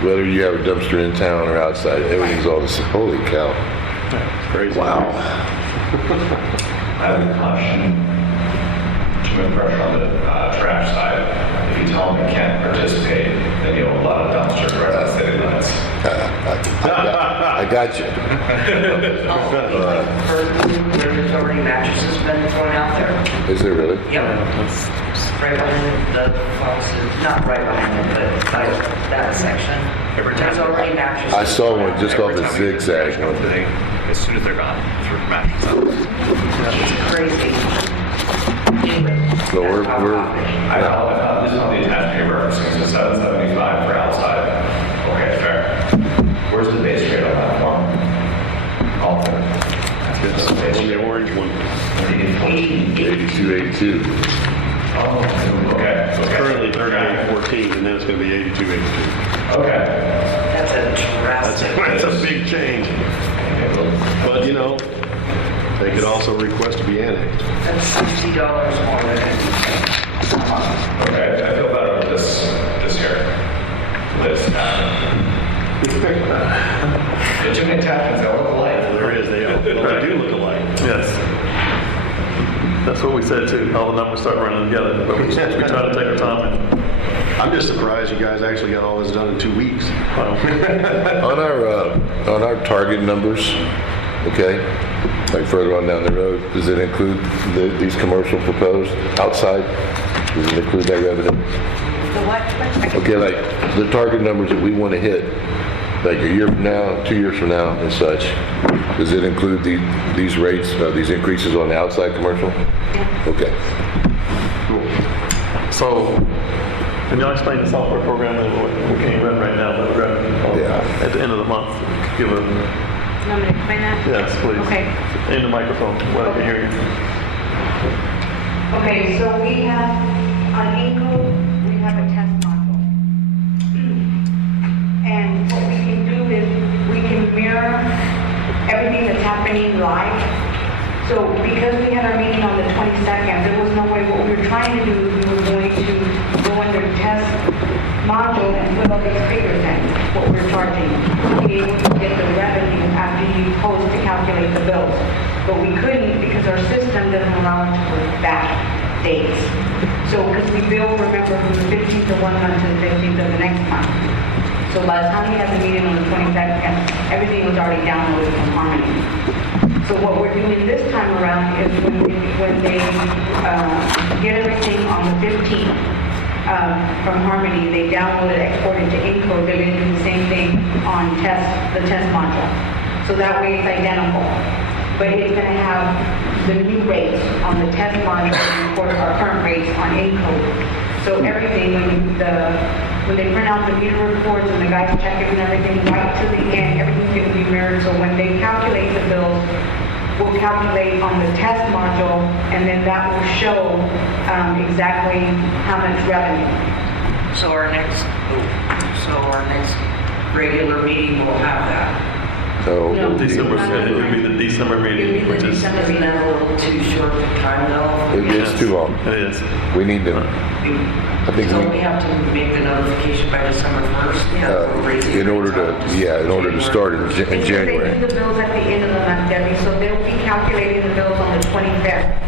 Whether you have a dumpster in town or outside, everything's all the same. Holy cow. Crazy. Wow. I have a question. Too much pressure on the trash side. If you tell them you can't participate, then you'll have a lot of dumpsters right outside city limits. I got you. There's already mattresses been thrown out there. Is there really? Yep. Right behind the faucet, not right behind it, but by that section. There's already mattresses. I saw one just off Every the time we do zigzag. repair, as soon as they're gone, throw the mattress out. It's crazy. Anyway, So we're, that's how I found this on the attached paper, 6775 for outside. Okay, fair. Where's the base rate on that one? All of it. That's the base On the rate. orange one. 8282. Oh, okay. Currently 3814, and then it's going to be 8282. Okay. That's a drastic. That's a big change. But, you know, they could also request to be annexed. That's $60 more than it. Okay, I feel better with this here. This There's too many attachments that look alike. There is, they do look alike. Yes. That's what we said too. All the numbers start running together, but we try to take our time and I'm just surprised you guys actually got all this done in 2 weeks. On our target numbers, okay, like further on down the road, does it include these commercial proposed outside? Does it include that revenue? The what? Okay, like the target numbers that we want to hit, like a year from now, 2 years from now and such, does it include these rates, these increases on the outside commercial? Okay. so, can y'all explain the software program that we can't run right now, but we're at the end of the month? Give a, You want me to explain that? yes, please. Okay. In the microphone, well, I can hear you. Okay, so we have, on Inco, we have a test module. And what we can do is, we can mirror everything that's happening live. So because we had our meeting on the 22nd, there was no way, what we were trying to do, we were going to go under test module and put all these figures in, what we're charging, to be able to get the revenue after you post to calculate the bills. But we couldn't because our system doesn't allow us to put back dates. So, because we bill, remember, from the 15th of one month to the 15th of the next month. So by the time we had the meeting on the 22nd, everything was already downloaded from Harmony. So what we're doing this time around is when they get everything on the 15th from Harmony, they download it, export it to Encode, they're going to do the same thing on the test module. So that way it's identical. But it's going to have the new rates on the test module and of course our current rates on Encode. So everything, when they print out the meter reports and the guys check it and everything, right to the end, everything's going to be mirrored. So when they calculate the bills, we'll calculate on the test module, and then that will show exactly how much revenue. So our next regular meeting will have that. So, No. December, it would be the December meeting, which is, Isn't that a little too short of time though? it's too long. it is. We need to, I think So we have to make the notification by December 1st? in order to start in They January. do the bills at the end of the month, Debbie, so they'll be calculating the bills on the 25th.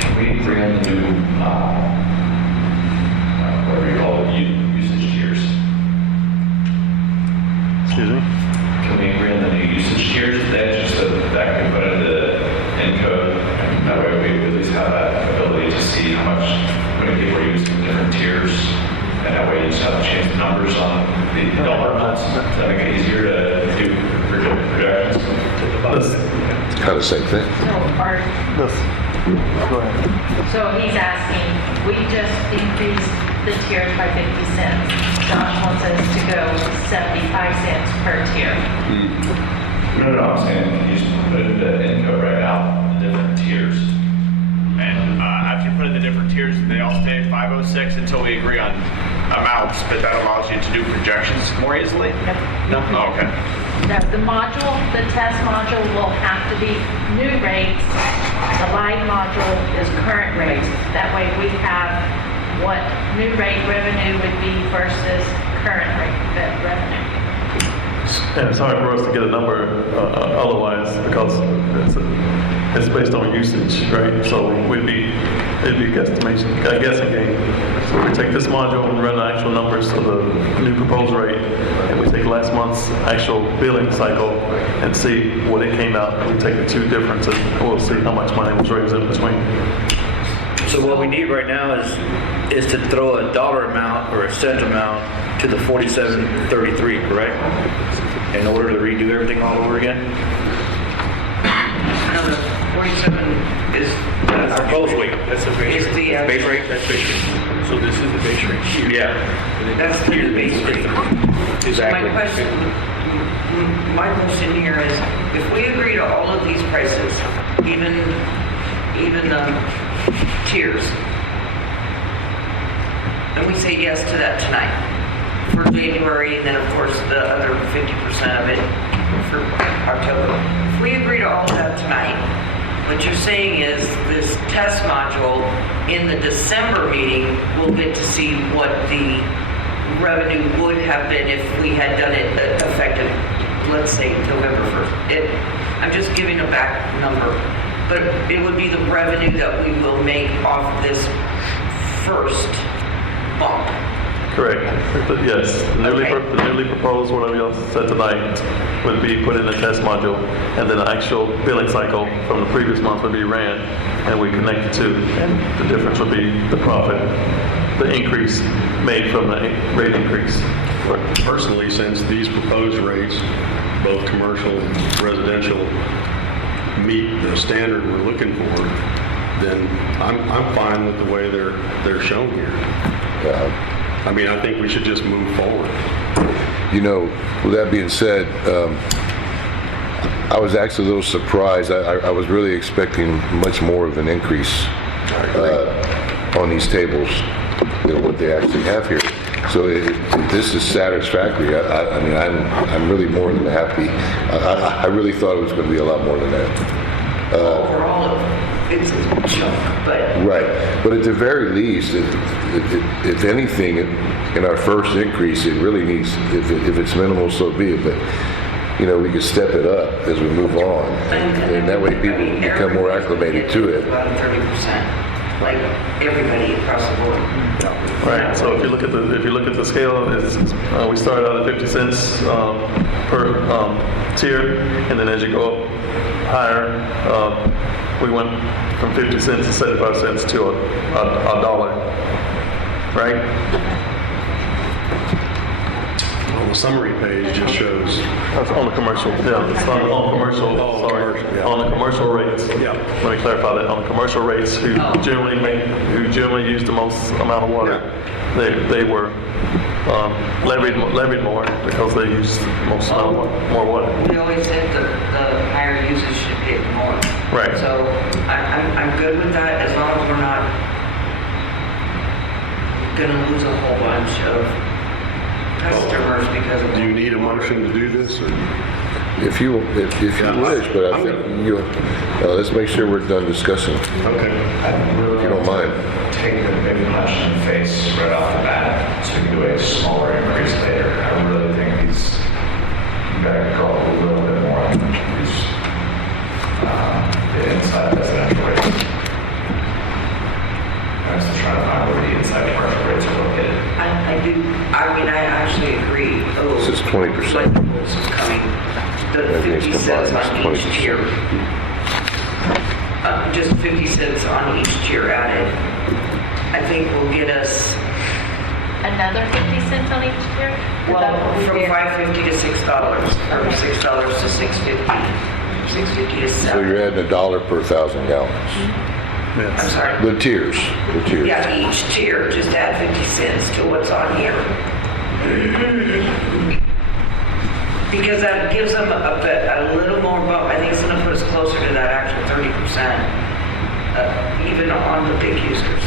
Can we bring in the new, whatever you call it, usage tiers? Excuse me? Can we bring in the new usage tiers then, just so that can put into Encode? And that way we at least have that ability to see how many people are using different tiers. And that way you just have to change the numbers on the dollar amounts. Does that make it easier to do projections? It's kind of the same thing. Yes. Go ahead. So he's asking, we just increased the tiers by 50 cents. Josh wants us to go 75 cents per tier. No, I'm saying you just put it into Encode right now, the different tiers. And after you put in the different tiers, they all stay at 506 until we agree on amounts, but that allows you to do projections more easily? No? Oh, okay. The module, the test module will have to be new rates. The live module is current rates. That way we have what new rate revenue would be versus current rate revenue. And it's hard for us to get a number otherwise because it's based on usage, right? So we'd be it'd be a guessing game. So we take this module and run the actual numbers of the new proposed rate, and we take last month's actual billing cycle and see what it came out. We take the two differences, and we'll see how much money was raised in between. So what we need right now is to throw a dollar amount or a cent amount to the 4733, correct? In order to redo everything all over again? No, the 47 is. Proposed rate. That's the Is the. base rate? That's base rate. So this is the base rate here. Yeah. That's the new base rate. Exactly. My question here is, if we agree to all of these prices, even tiers, and we say yes to that tonight for January, and then of course the other 50% of it for October. If we agree to all of that tonight, what you're saying is this test module in the December meeting, we'll get to see what the revenue would have been if we had done it effective, let's say November 1st. I'm just giving a back number, but it would be the revenue that we will make off this first bump. Correct. Yes. Okay. The newly proposed, whatever you said tonight, would be put in the test module, and then the actual billing cycle from the previous month would be ran, and we connect the two, and the difference would be the profit, the increase made from the rate increase. Personally, since these proposed rates, both commercial and residential, meet the standard we're looking for, then I'm fine with the way they're shown here. I mean, I think we should just move forward. You know, with that being said, I was actually a little surprised. I was really expecting much more of an increase on these tables than what they actually have here. So if this is satisfactory, I mean, I'm really more than happy. I really thought it was going to be a lot more than that. Overall, it's a chunk, but. Right, but at the very least, if anything, in our first increase, it really needs, if it's minimal, so be it, but, you know, we could step it up as we move on, and that way people become more acclimated to it. About 30%, like everybody across the board. Right. So if you look at the scale, we started out at 50 cents per tier, and then as you go up higher, we went from 50 cents to 75 cents to a dollar. Right. On the summary page, it shows. That's on the commercial. Yeah, it's on commercial. Sorry, commercial, yeah. on the commercial rates. Yeah. Let me clarify that. On the commercial rates, who generally use the most amount of water, they were levied more because they use most amount of more water. We always said the higher users should get more. Right. So I'm good with that as long as we're not gonna lose a whole bunch of customers because of. Do you need a motion to do this? Or? If you wish, but I think let's make sure we're done discussing. Okay. If you don't mind. Take the big punch in the face right off the bat, so we can do a smaller increase later. I really think you gotta go a little bit more on the inside residential rates. I'm just trying to find where the inside commercial rates are located. I actually agree. This is 20%. This is coming, the Everything's 50 cents combined, on it's each 20%. tier. Just 50 cents on each tier added. I think will get us, Another 50 cents on each tier? well, from $5.50 to $6, from $6 to $6.50, $6.50 to So you're $7. adding $1 per 1,000 gallons. I'm sorry. The tiers. Yeah, each tier, just add 50 cents to what's on here. Because that gives them a little more bump. I think it's gonna put us closer to that actual 30%, even on the big users.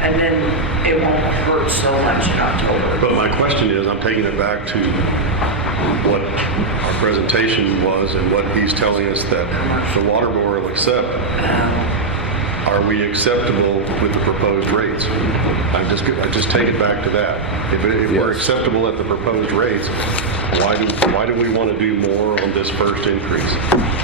And then it won't hurt so much in October. But my question is, I'm taking it back to what our presentation was and what he's telling us that the water board will accept. Are we acceptable with the proposed rates? I just take it back to that. If we're Yes. acceptable at the proposed rates, Why do we want to do more on this first increase?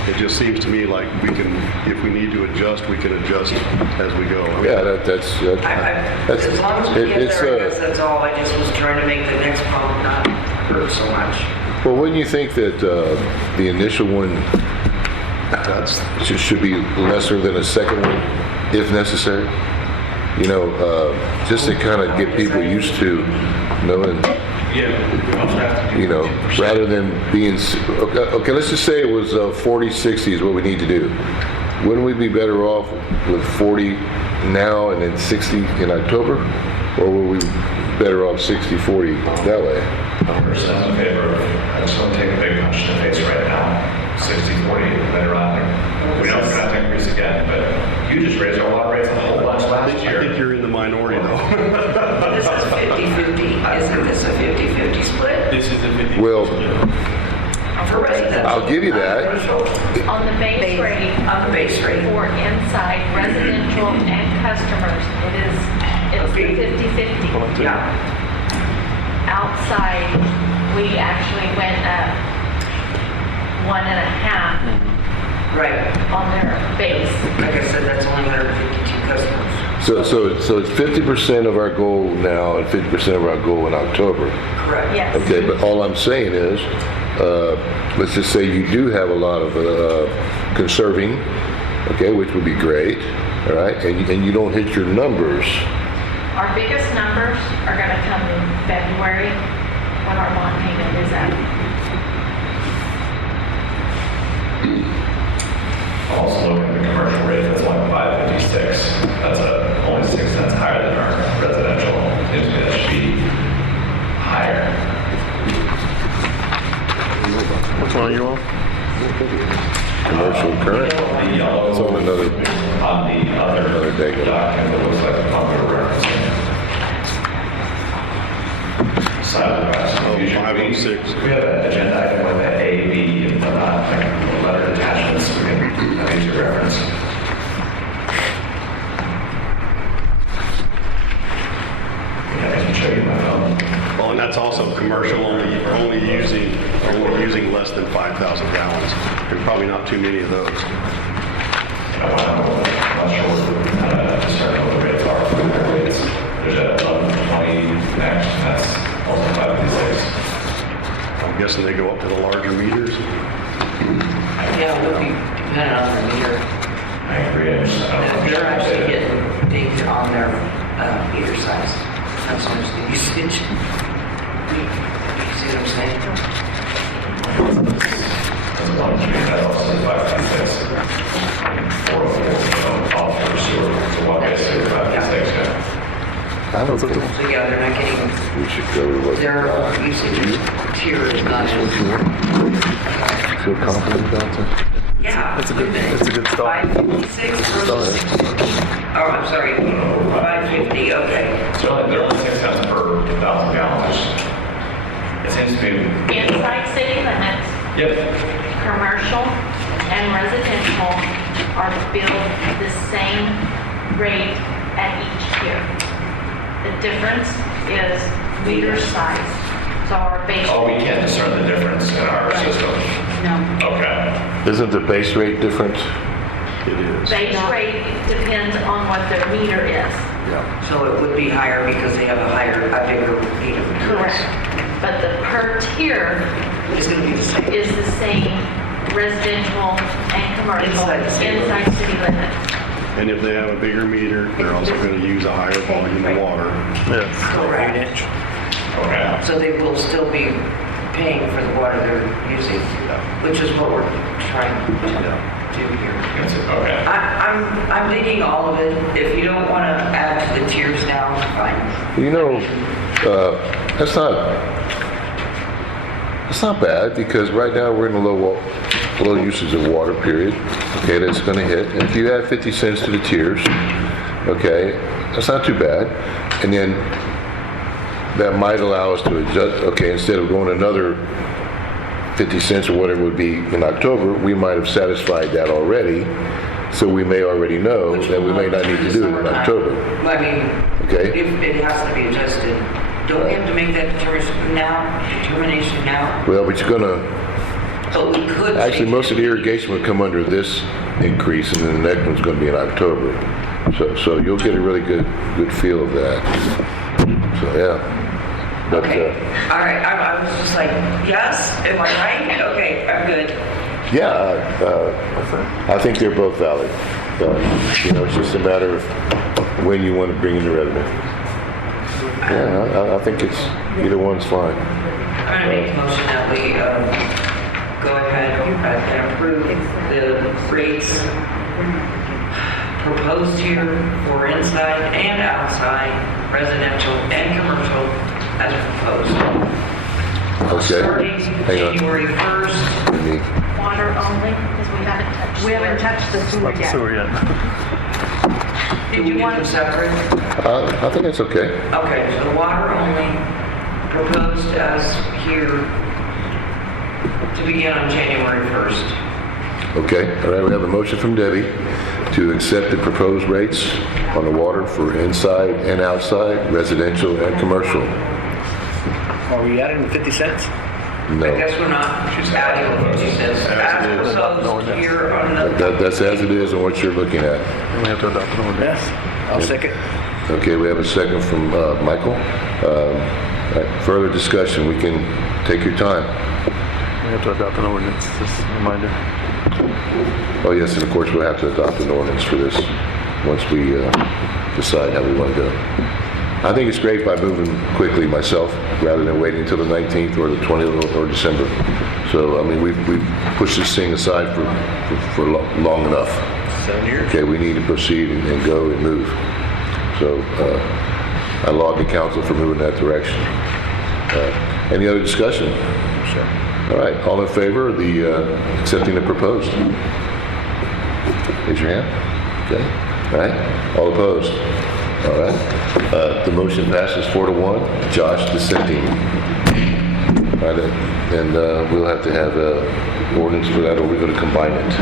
It just seems to me like we can, if we need to adjust, we can adjust as we go. I mean, Yeah, that's, As long as we get it's, there, I guess that's all. I just was trying to make the next pump not hurt so much. well, wouldn't you think that the initial one should be lesser than a second one, if necessary? You know, just to kind of get people used to knowing, Yeah, we also have to do. you know, 50%. rather than being, okay, let's just say it was 40, 60 is what we need to do. Wouldn't we be better off with 40 now and then 60 in October? Or were we better off 60, 40 that way? I'm personally in favor of, I just want to take a big punch in the face right now, 60/40 later on. We know it's going to have to increase again, but you just raised our water rates a whole bunch last I year. think you're in the minority though. This is 50/50. Isn't this a 50/50 split? This is a 50. Well, For residential. I'll give you that. On the base rate, On the base rate. for inside residential and customers, it's 50/50. Yeah. Outside, we actually went up 1.5 Right. on their base. Like I said, that's only 152 customers. So it's 50% of our goal now and 50% of our goal in October. Correct. Yes. Okay, but all I'm saying is, let's just say you do have a lot of conserving, okay, which would be great, all right, and you don't hit your numbers. Our biggest numbers are gonna come in February when our bond payment is out. Also looking at the commercial rate, that's like 556. That's only 6 cents higher than our residential. Seems to me that should be higher. Which one are you on? Commercial current, The yellow it's on another on the other day. document that looks like the pump we're referencing. Side of the graphs. Oh, Usually 506. We have an agenda item with the A, B, and like letter attachments. We can have these to reference. Yeah, I can show you my phone. Well, and that's also commercial, only using less than 5,000 gallons, and probably not too many of those. I'm not sure what the rates are for their rates. There's a 1120 next, and that's also 556. I'm guessing they go up to the larger meters. Yeah, it would be dependent on the meter. I agree. I don't know. They're actually getting dinged on their meter size. That's much the usage. You see what I'm saying? That's a lot of trees, that also is 556. 404, all for sewer, so one basically 556, yeah. I don't think So yeah, they're not getting, we should go with what. their usage tier is not as. Feel confident about that? Yeah. It's a good start. 556 versus 60. Oh, I'm sorry, 550, okay. So they're only 6 cents per 1,000 gallons. It seems to be, Inside city limits, yep, commercial and residential are billed the same rate at each tier. The difference is meter size. So our base. oh, we can't discern the difference in our system. No. Okay. Isn't the base rate different? It is. Base rate depends on what their meter is. So it would be higher because they have a bigger meter. Correct. But the per tier It's gonna be the same. is the same residential and commercial Inside the city inside city limits. And if they have a bigger meter, they're also going to use a higher volume of water. Yes. Correct. Okay. So they will still be paying for the water they're using, which is what we're trying to do here. Okay. I'm digging all of it. If you don't want to add to the tiers now, fine. You know, that's not bad, because right now we're in a low usage of water period. Okay, that's going to hit. And if you add 50 cents to the tiers, okay, that's not too bad. And then that might allow us to adjust. Okay, instead of going another 50 cents or whatever it would be in October, we might have satisfied that already. So we may already know that we may not need to do it in October. I mean, Okay. if it has to be adjusted Don't we have to make that determination now? Well, but you're gonna, But we could. actually, take most of the it. irrigation would come under this increase, and then the next one's gonna be in October. So you'll get a really good feel of that. So, yeah. But, Okay, all right, I was just like, yes, am I right? Okay, I'm good. yeah, I think they're both valid. It's just a matter of when you want to bring in the revenue. Yeah, I think it's, either one's fine. I'm gonna make a motion that we go ahead and approve the rates proposed here for inside and outside, residential and commercial as proposed. Okay. Starting Hang on. January 1st. Let me- Water only, because we haven't touched. We haven't touched the sewer Not the yet. sewer yet. Did you want them separate? I think that's okay. Okay, so water only proposed as here to begin on January 1st. Okay, all right, we have a motion from Debbie to accept the proposed rates on the water for inside and outside, residential and commercial. Are we adding the 50 cents? I No, guess we're not adding 50 cents as proposed here on the. that's as it is and what you're looking at. We have to adopt an ordinance. Yes. I'll second. Okay, we have a second from Michael. All right, further discussion, we can take your time. We have to adopt an ordinance, just a reminder. Oh, yes, and of course, we'll have to adopt an ordinance for this once we decide how we want to go. I think it's great by moving quickly myself, rather than waiting until the 19th or the 20th or December. So, I mean, we've pushed this thing aside for long enough. 7 years. Okay, we need to proceed and go and move. So, I laud the council for moving that direction. Any other discussion? Sure. All right, all in favor of the accepting the proposed? Raise your hand. Okay, all right. All opposed? All right. The motion passes 4-1. Josh dissenting. All right, and we'll have to have ordinance for that, or we're going to combine it.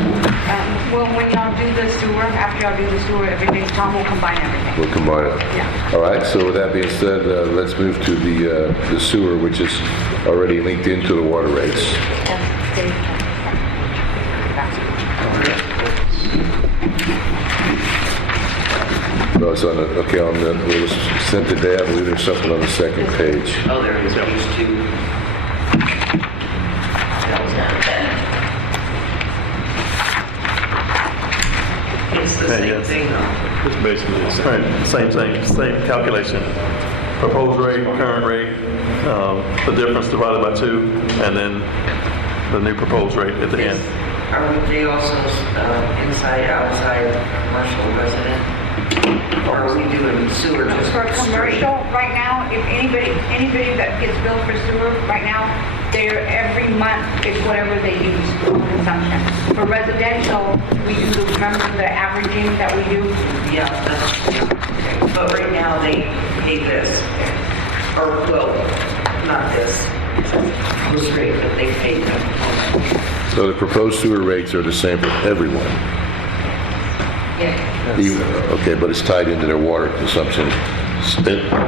Well, when y'all do the sewer, after y'all do the sewer, everything, Tom will combine everything. We'll combine it. Yeah. All right, so with that being said, let's move to the sewer, which is already linked into the water rates. No, it's on the, okay, it was sent today, I believe there's something on the second page. Oh, there is page 2. It's the same yes. thing though. It's basically the same thing, same calculation. Proposed rate, current rate, the difference divided by 2, and then the new proposed rate at the end. Are they also inside, outside, commercial, resident? Or are we doing sewer just For commercial, right now, if anybody that gets billed for sewer, right now, they're every month, it's whatever they use for consumption. For residential, we do remember the averaging that we do? Yeah, that's, but right now they pay this. Or, well, not this. This rate, but they pay them. So the proposed sewer rates are the same for everyone? Yeah. Okay, but it's tied into their water consumption.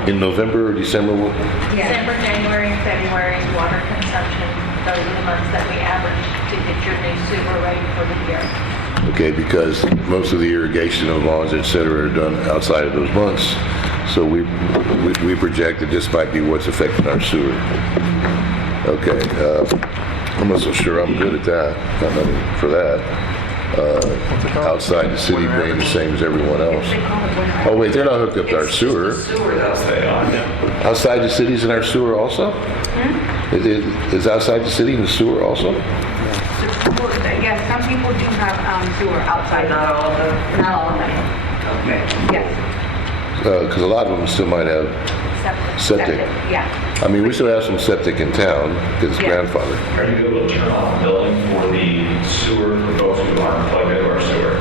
In November or December? December, January, and February is water consumption. Those are the months that we average to get your new sewer rate for the year. Okay, because most of the irrigation and lawns, et cetera, are done outside of those months. So we project that this might be what's affecting our sewer. Okay, I'm not so sure I'm good at that, for that. Outside the city being the same as everyone else. Oh wait, they're not hooked up to our sewer. Sewer though. Outside the city's in our sewer also? Is outside the city in the sewer also? Yes, some people do have sewer outside. Not all of them. Not all of them. Okay. Yes. Because a lot of them still might have septic. Yeah. I mean, we still have some septic in town because it's Yeah. grandfathered. Are you able to turn off billing for the sewer for folks who aren't plugged into our sewer?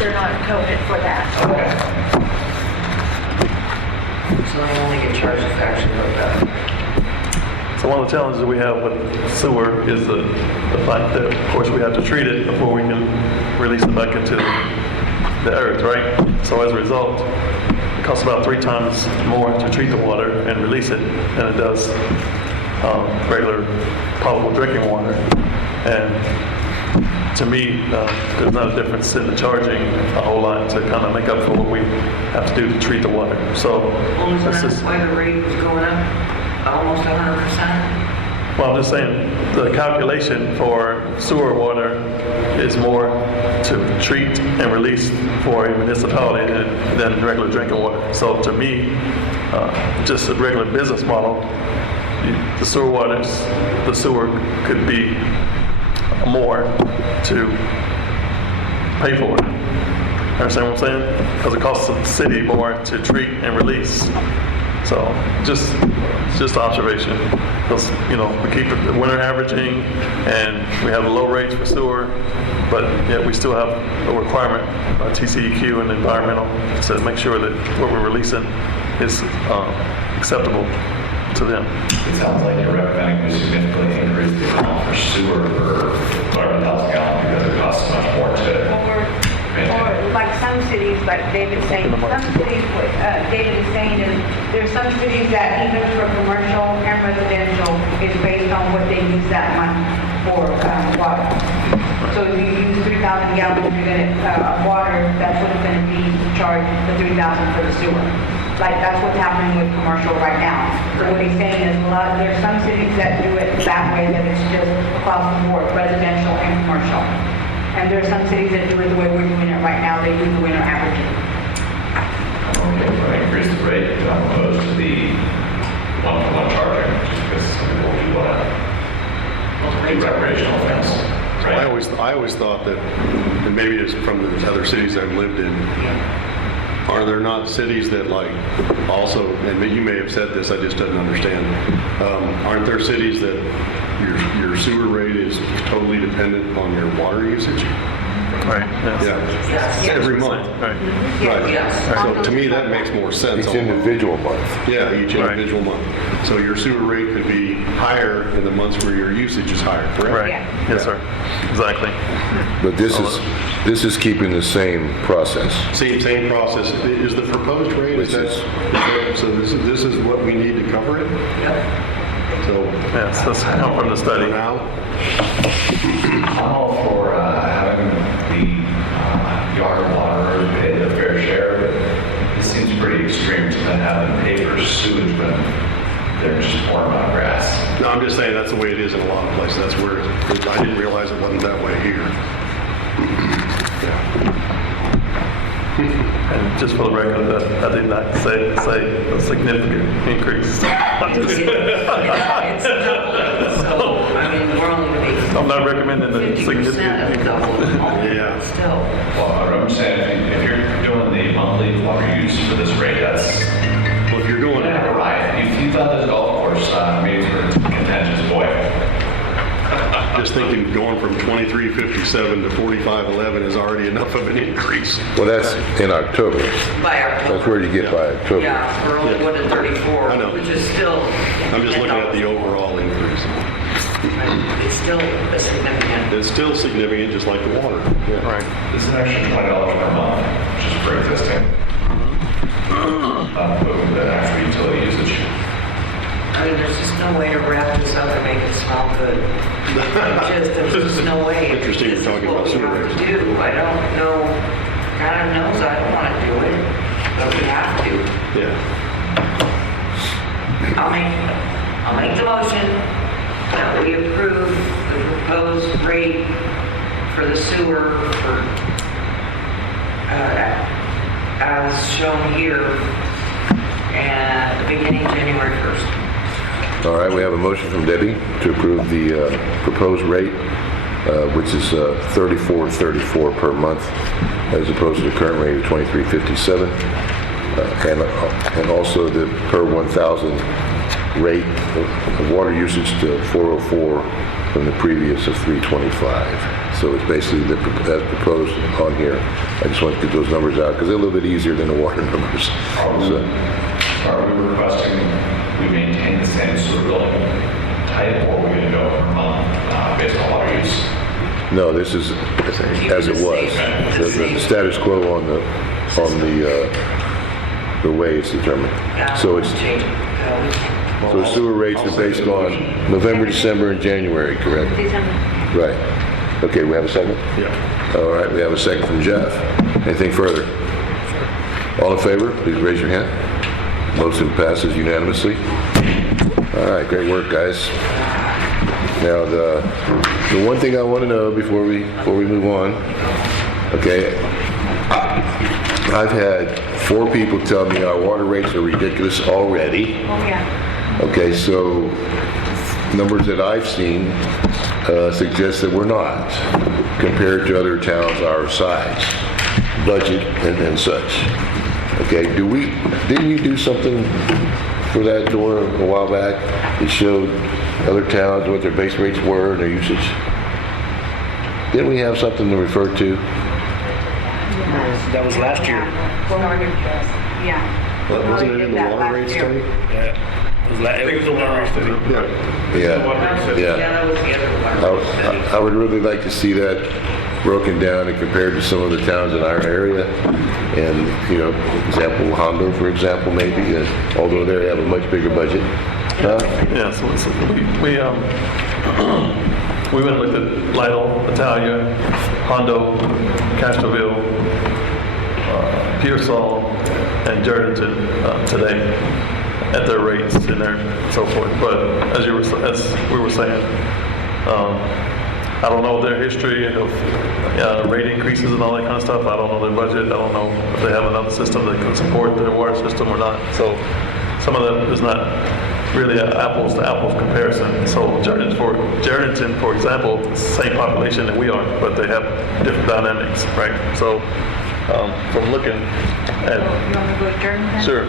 They're not coded for that. Okay. So they only get charged if they actually hook up. So one of the challenges we have with sewer is the fact that, of course, we have to treat it before we can release it back into the earth, right? So as a result, costs about 3 times more to treat the water and release it than it does regular potable drinking water. And to me, there's not a difference in the charging a whole lot to kind of make up for what we have to do to treat the water. So Well, isn't that's that just, why the rate was going up almost 100%? well, I'm just saying, the calculation for sewer water is more to treat and release for a municipality than regular drinking water. So to me, just a regular business model, the sewer could be more to pay for it. Understand what I'm saying? Because it costs the city more to treat and release. So just an observation. Because, we keep the winter averaging and we have low rates for sewer, but yet we still have a requirement, TCEQ and environmental, to make sure that what we're releasing is acceptable to them. It sounds like you're recommending we significantly increase the amount for sewer per 100,000 gallons because it costs so much more to maintain. Or like some cities, like David's saying, some cities, what David is saying is, there's some cities that even for commercial and residential, it's based on what they use that month for water. So if you use 3,000 gallons of water, that's what it's going to be charged, the 3,000 for the sewer. Like, that's what's happening with commercial right now. So what he's saying is there's some cities that do it that way, that it's just across the board, residential and commercial. And there's some cities that do it the way we're doing it right now, they do the winter averaging. Okay, we're going to increase the rate, but I'm opposed to the one-to-one charging, just because some people do want to do recreational things. Right? I always thought that, and maybe it's from the other cities I've lived in, are there not cities that like also, and you may have said this, I just didn't understand, aren't there cities that your sewer rate is totally dependent on your water usage? Right. Yeah. Yes. Every month. Right. Right. Yes. So to me, that makes more sense. Each individual month. Yeah, each Right. individual month. So your sewer rate could be higher in the months where your usage is higher, correct? Right. Yeah. Yes, sir. Exactly. But this is keeping the same process. Same process. Is the proposed rate, Which is- so this is what we need to cover it? So Yes, that's come from the study. now, I'm all for having the yard water pay their fair share, but it seems pretty extreme to then have them pay for sewage when they're just pouring on grass. no, I'm just saying that's the way it is in a lot of places. That's where, I didn't realize it wasn't that way here. And just for the record, I did not say a significant increase. It's double, so, I mean, we're only going to be I'm not recommending a 50% significant of double. Yeah. Still. Well, I'm saying if you're doing the monthly water use for this rate, that's Well, if you're going, yeah, right. If you thought this golf course means for contentious, boy. just thinking going from 2357 to 4511 is already enough of an increase. Well, that's in October. By October. That's where you get by October. Yeah, we're only going to 34, I know. which is still. I'm just looking at the overall increase. It's still a significant. It's still significant, just like the water. Yeah. Right. This is actually $20 per month, which is for existing. With the actual utility usage. I mean, there's just no way to wrap this up and make it smell good. There's just no way. Interesting you're talking about sewer rates. This is what we have to do. I don't know, God knows I don't want to do it, but we have to. Yeah. I'll make the motion that we approve the proposed rate for the sewer for, as shown here, and beginning January 1st. All right, we have a motion from Debbie to approve the proposed rate, which is $34.34 per month, as opposed to the current rate of $23.57, and also the per 1,000 rate of water usage to $4.04 from the previous of $3.25. So it's basically as proposed on here. I just want to get those numbers out because they're a little bit easier than the water numbers. So, Are we requesting we maintain the same sewer billing type, or are we going to go per month based on water use? no, this is as it was. The status quo on the the way it's determined. So it's, Change. so sewer rates are based on November, December, and January, correct? December. Right. Okay, we have a second? Yeah. All right, we have a second from Jeff. Anything further? All in favor, please raise your hand. Motion passes unanimously. All right, great work, guys. Now, the one thing I want to know before we move on, okay, I've had 4 people tell me our water rates are ridiculous already. Oh, yeah. Okay, so numbers that I've seen suggest that we're not, compared to other towns our size, budget and such. Okay, didn't you do something for that, Dora, a while back? It showed other towns what their base rates were and their usage. Didn't we have something to refer to? That was last year. Yeah. But wasn't it in the water rate study? I think it was the water rate study. Yeah. Yeah, Yeah. that was the other one. I would really like to see that broken down and compared to some of the towns in our area. And, you know, example, Hondo, for example, maybe, although they have a much bigger budget. Huh? Yeah, so we went and looked at Lytle, Italia, Hondo, Castroville, Pearsall, and Jordanton today at their rates and their so forth. But as we were saying, I don't know their history of rate increases and all that kind of stuff. I don't know their budget. I don't know if they have another system that can support their water system or not. So some of them is not really an apples to apples comparison. So Jordanton, for example, is the same population that we are, but they have different dynamics, right? So from looking at... You want to go to Jordan? Sure.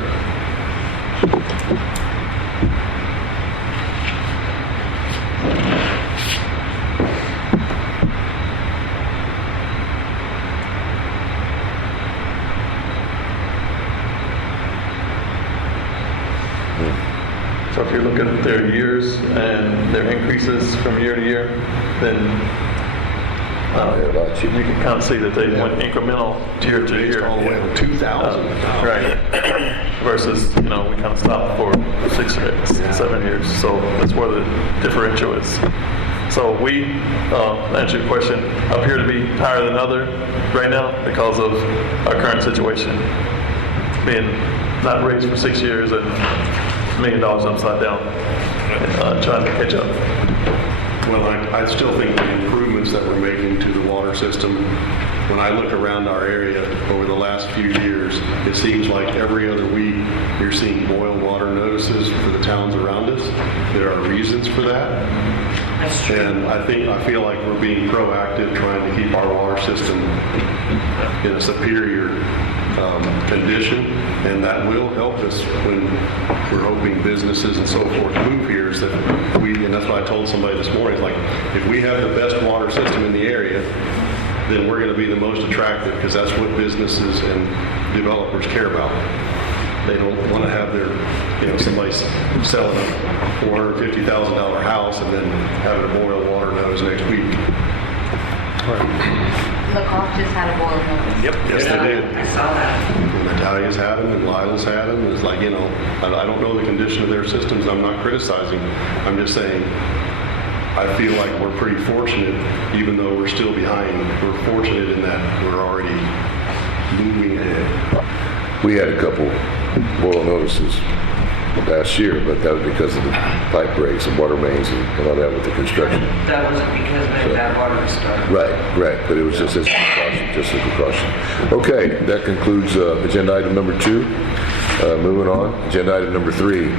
So if you're looking at their years and their increases from year to year, then you can kind of see that they went incremental year to year. All the way to 2,000. Right. Versus, we kind of stopped for 6 or 7 years. So that's where the differential is. So we, answer your question, appear to be higher than other right now because of our current situation. Being not raised for 6 years and $1 million upside down, trying to catch up. Well, I still think the improvements that we're making to the water system, when I look around our area over the last few years, it seems like every other week you're seeing boil water notices for the towns around us. There are reasons for that. That's true. And I feel like we're being proactive trying to keep our water system in a superior condition, and that will help us when we're hoping businesses and so forth move here. Is that and that's what I told somebody this morning, is like, if we have the best water system in the area, then we're going to be the most attractive, because that's what businesses and developers care about. They don't want to have their, somebody selling a $450,000 house and then having a boil water nose next week. LaCrosse just had a boil notice. Yep. Yes, they did. I saw that. And Italia's had them, and Lila's had them. It's like, I don't know the condition of their systems. I'm not criticizing. I'm just saying, I feel like we're pretty fortunate, even though we're still behind. We're fortunate in that we're already moving ahead. We had a couple boil notices last year, but that was because of the pipe breaks and water mains and all that with the construction. That wasn't because of that water was started. Right, but it was just as a precaution, Okay, that concludes agenda item number 2. Moving on, agenda item number 3.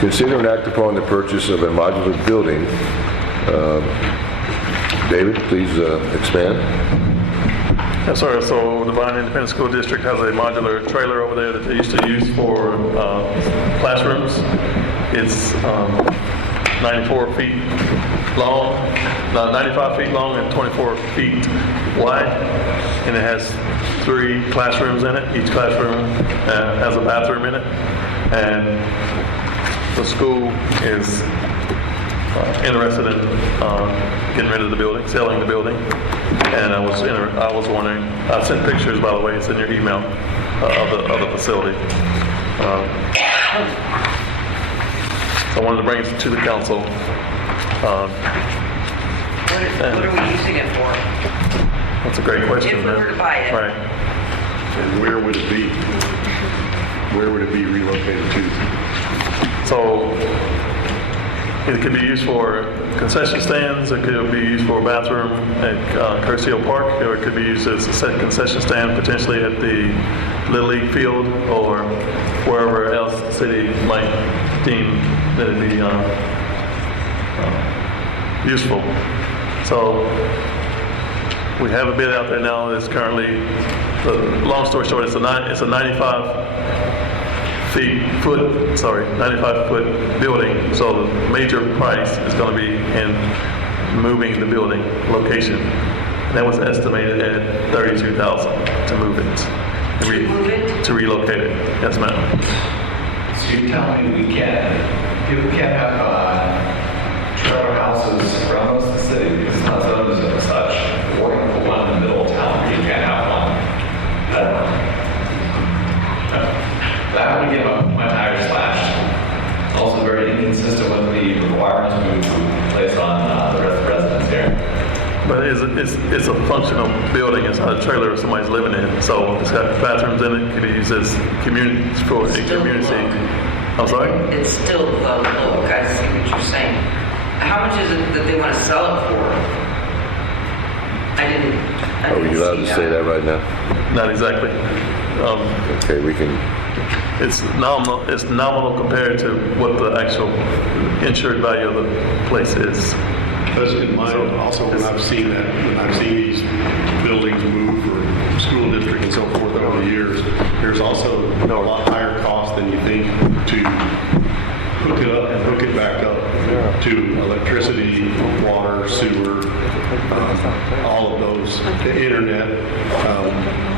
Consider and act upon the purchase of a modular building. David, please expand. Yes, sir. So Devine Independent School District has a modular trailer over there that they used to use for classrooms. It's 94 feet long, 95 feet long and 24 feet wide. And it has 3 classrooms in it. Each classroom has a bathroom in it. And the school is interested in getting rid of the building, selling the building. And I was wondering, I sent pictures, by the way, it's in your email, of the facility. So I wanted to bring it to the council. What are we using it for? That's a great question, If we man. were to buy it. Right. And where would it be? Where would it be relocated to? So it could be used for concession stands, it could be used for a bathroom at Curcio Park, or it could be used as a set concession stand potentially at the Little League field or wherever else the city might deem that it'd be useful. So we have a bid out there now that's currently, long story short, it's a 95 foot building, so the major price is going to be in moving the building location. And that was estimated at $32,000 to move it. To relocate it, yes ma'am. So you're telling me people can't have trailer houses around most of the city because it's not zoned as such. We're going to put one in the middle of town where you can't have one. That would get my tires slashed. Also very inconsistent with the requirements we place on the residents here. But it's a functional building, it's not a trailer somebody's living in. So it's got bathrooms in it, it could be used as community, for a community. I'm sorry? It's still low. I see what you're saying. How much is it that they want to sell it for? I didn't Are we allowed to say that right now? Not exactly. Okay, we can, It's nominal compared to what the actual insured value of the place is. Because in my, also when I've seen these buildings move for school district and so forth over the years, there's also a lot higher cost than you think to hook it up and hook it back up to electricity, water, sewer, all of those, the internet.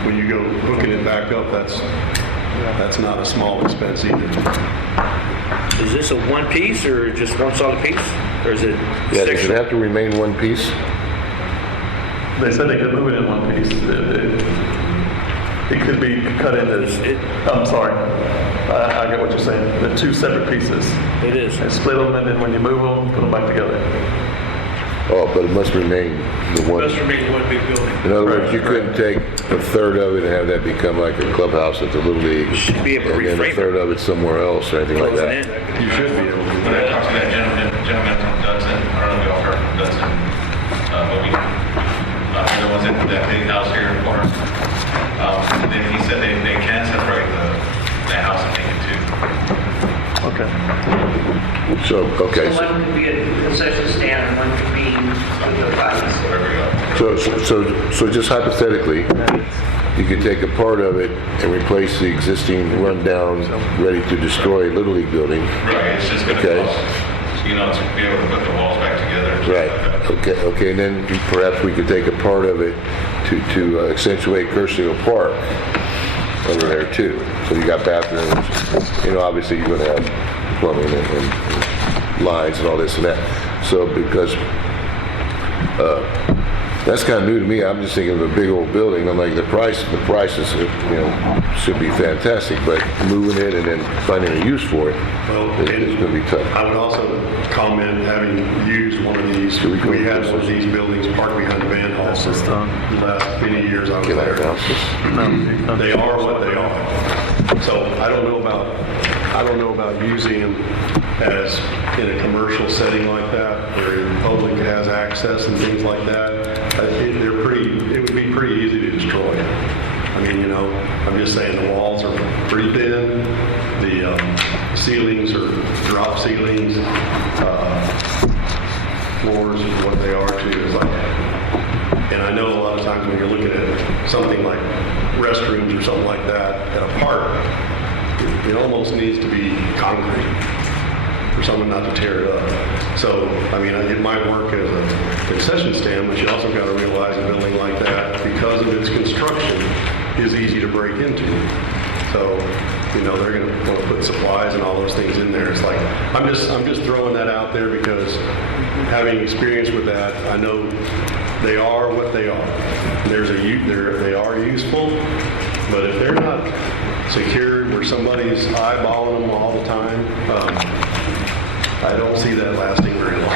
When you go hooking it back up, that's not a small expense either. Is this a one piece or just one solid piece? Or is it yeah, does it have to remain one piece? They said they could move it in one piece. It could be cut into, I'm sorry, I get what you're saying. They're two separate pieces. It is. And split them, and then when you move them, put them back together. Oh, but it must remain the one. Must remain one big building. In other words, you couldn't take a third of it and have that become like a clubhouse at the Little League. Should be able to and then a reframe third it. of it somewhere else or anything like Closing that. in. You should be able to. When I talked to that gentleman from Dudson, I don't know if we all heard from Dudson, but we, the ones in that big house here in the corner. He said they can separate the house and make it two. Okay. So, okay. So one could be a concession stand and one could be the bodies. Wherever you go. So just hypothetically, you could take a part of it and replace the existing rundown, ready to destroy Little League building. Right, it's just going to Okay. cost, to be able to put the walls back together. and stuff Right. like that. Okay, and then perhaps we could take a part of it to accentuate Curcio Park over there too. So you got bathrooms, obviously you're going to have plumbing and lines and all this and that. So because that's kind of new to me. I'm just thinking of a big old building. I'm like, the prices, should be fantastic, but moving it and then finding a use for it, it's going to be tough. I would also comment, having used one of these, Should we go we had with one of this? these buildings parked behind the band hall for the last many years I was Can I there. announce this? They are what they are. So I don't know about using them as in a commercial setting like that, where the public has access and things like that. It would be pretty easy to destroy. I mean, I'm just saying the walls are pretty thin, the ceilings are drop ceilings, floors are what they are too. It's like, and I know a lot of times when you're looking at something like restrooms or something like that at a park, it almost needs to be concrete for someone not to tear it up. So, I mean, it might work as a concession stand, but you also got to realize a building like that, because of its construction, is easy to break into. So, they're going to want to put supplies and all those things in there. It's like, I'm just throwing that out there because having experience with that, I know they are what they are. They are useful, but if they're not secured where somebody's eyeballing them all the time. I don't see that lasting very long.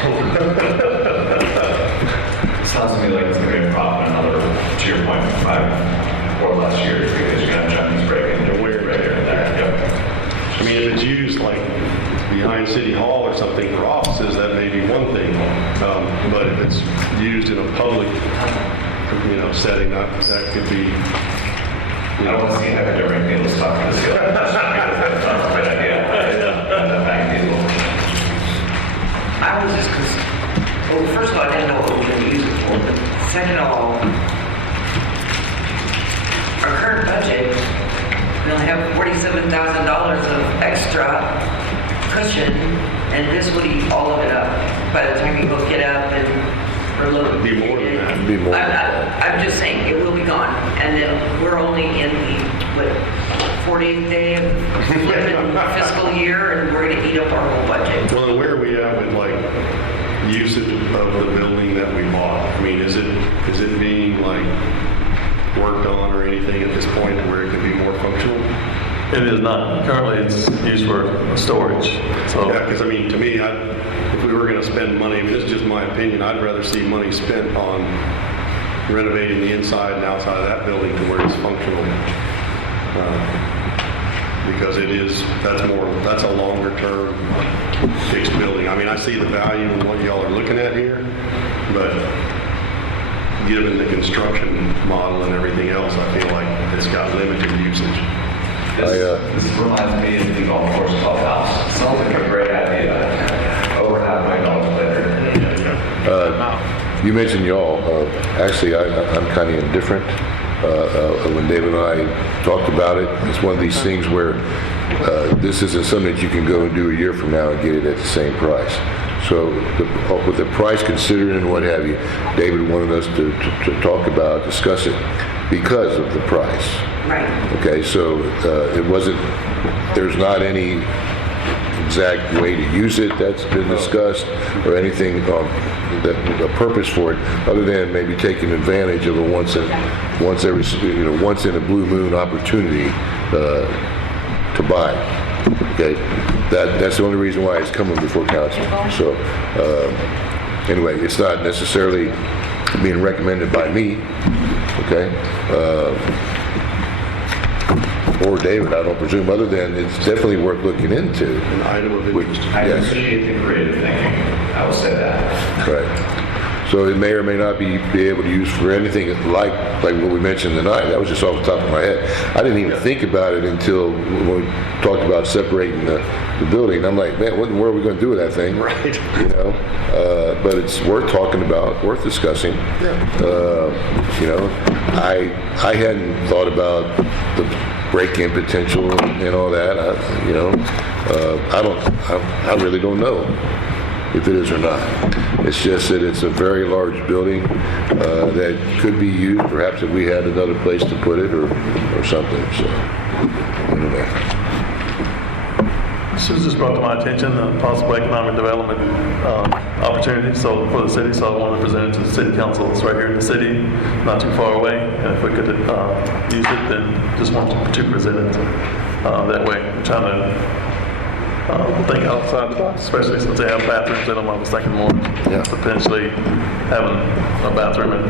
Sounds to me like it's going to be a problem another, to your point, 5 or less years because you're going to have Chinese breaking and weird right there and there. Yep. I mean, if it's used like behind City Hall or something for offices, that may be one thing. But if it's used in a public, setting, that could be. I don't want to see how they're doing people stuck in the ceiling. That's not a good idea. I was just, well, first of all, I didn't know what we were going to use it for, but second of all, our current budget, we only have $47,000 of extra cushion, and this would eat all of it up by the time you look it up and, or look. It'd be more than that. It'd be more than that. I'm just saying, it will be gone, and then we're only in the, 40th day of the fiscal year, and we're going to eat up our whole budget. Well, and where are we at with like usage of the building that we bought? I mean, is it being like worked on or anything at this point where it could be more functional? It is not. Currently, it's used for storage. So Yeah, because I mean, to me, if we were going to spend money, this is just my opinion, I'd rather see money spent on renovating the inside and outside of that building to where it's functional. Because that's a longer term fixed building. I mean, I see the value in what y'all are looking at here, but given the construction model and everything else, I feel like it's got limited usage. This reminds me of the golf course clubhouse. Sounds like a great idea. Over $500,000 later. You mentioned y'all. Actually, I'm kind of indifferent. When David and I talked about it, it's one of these things where this isn't something that you can go and do a year from now and get it at the same price. So with the price considered and what have you, David wanted us to talk about, discuss it because of the price. Right. Okay, so there's not any exact way to use it that's been discussed or anything a purpose for it other than maybe taking advantage of a once in a blue moon opportunity to buy. Okay, that's the only reason why it's coming before council. So anyway, it's not necessarily being recommended by me. Okay. Or David, I don't presume, other than it's definitely worth looking into. An item of interest. I Yes. appreciate the creative thinking. I will say that. Right. So it may or may not be able to use for anything like what we mentioned tonight. That was just off the top of my head. I didn't even think about it until when we talked about separating the building. I'm like, man, what in the world are we going to do with that thing? Right. But it's worth talking about, worth discussing. I hadn't thought about the break-in potential and all that. I really don't know if it is or not. It's just that it's a very large building that could be used, perhaps if we had another place to put it or something. So, anyway. This was just brought to my attention, the possible economic development opportunity for the city, so I wanted to present it to the city council. It's right here in the city, not too far away, and if we could use it, then just wanted to present it that way. I'm trying to think outside the box, especially since they have bathrooms in them. I was thinking more potentially having a bathroom at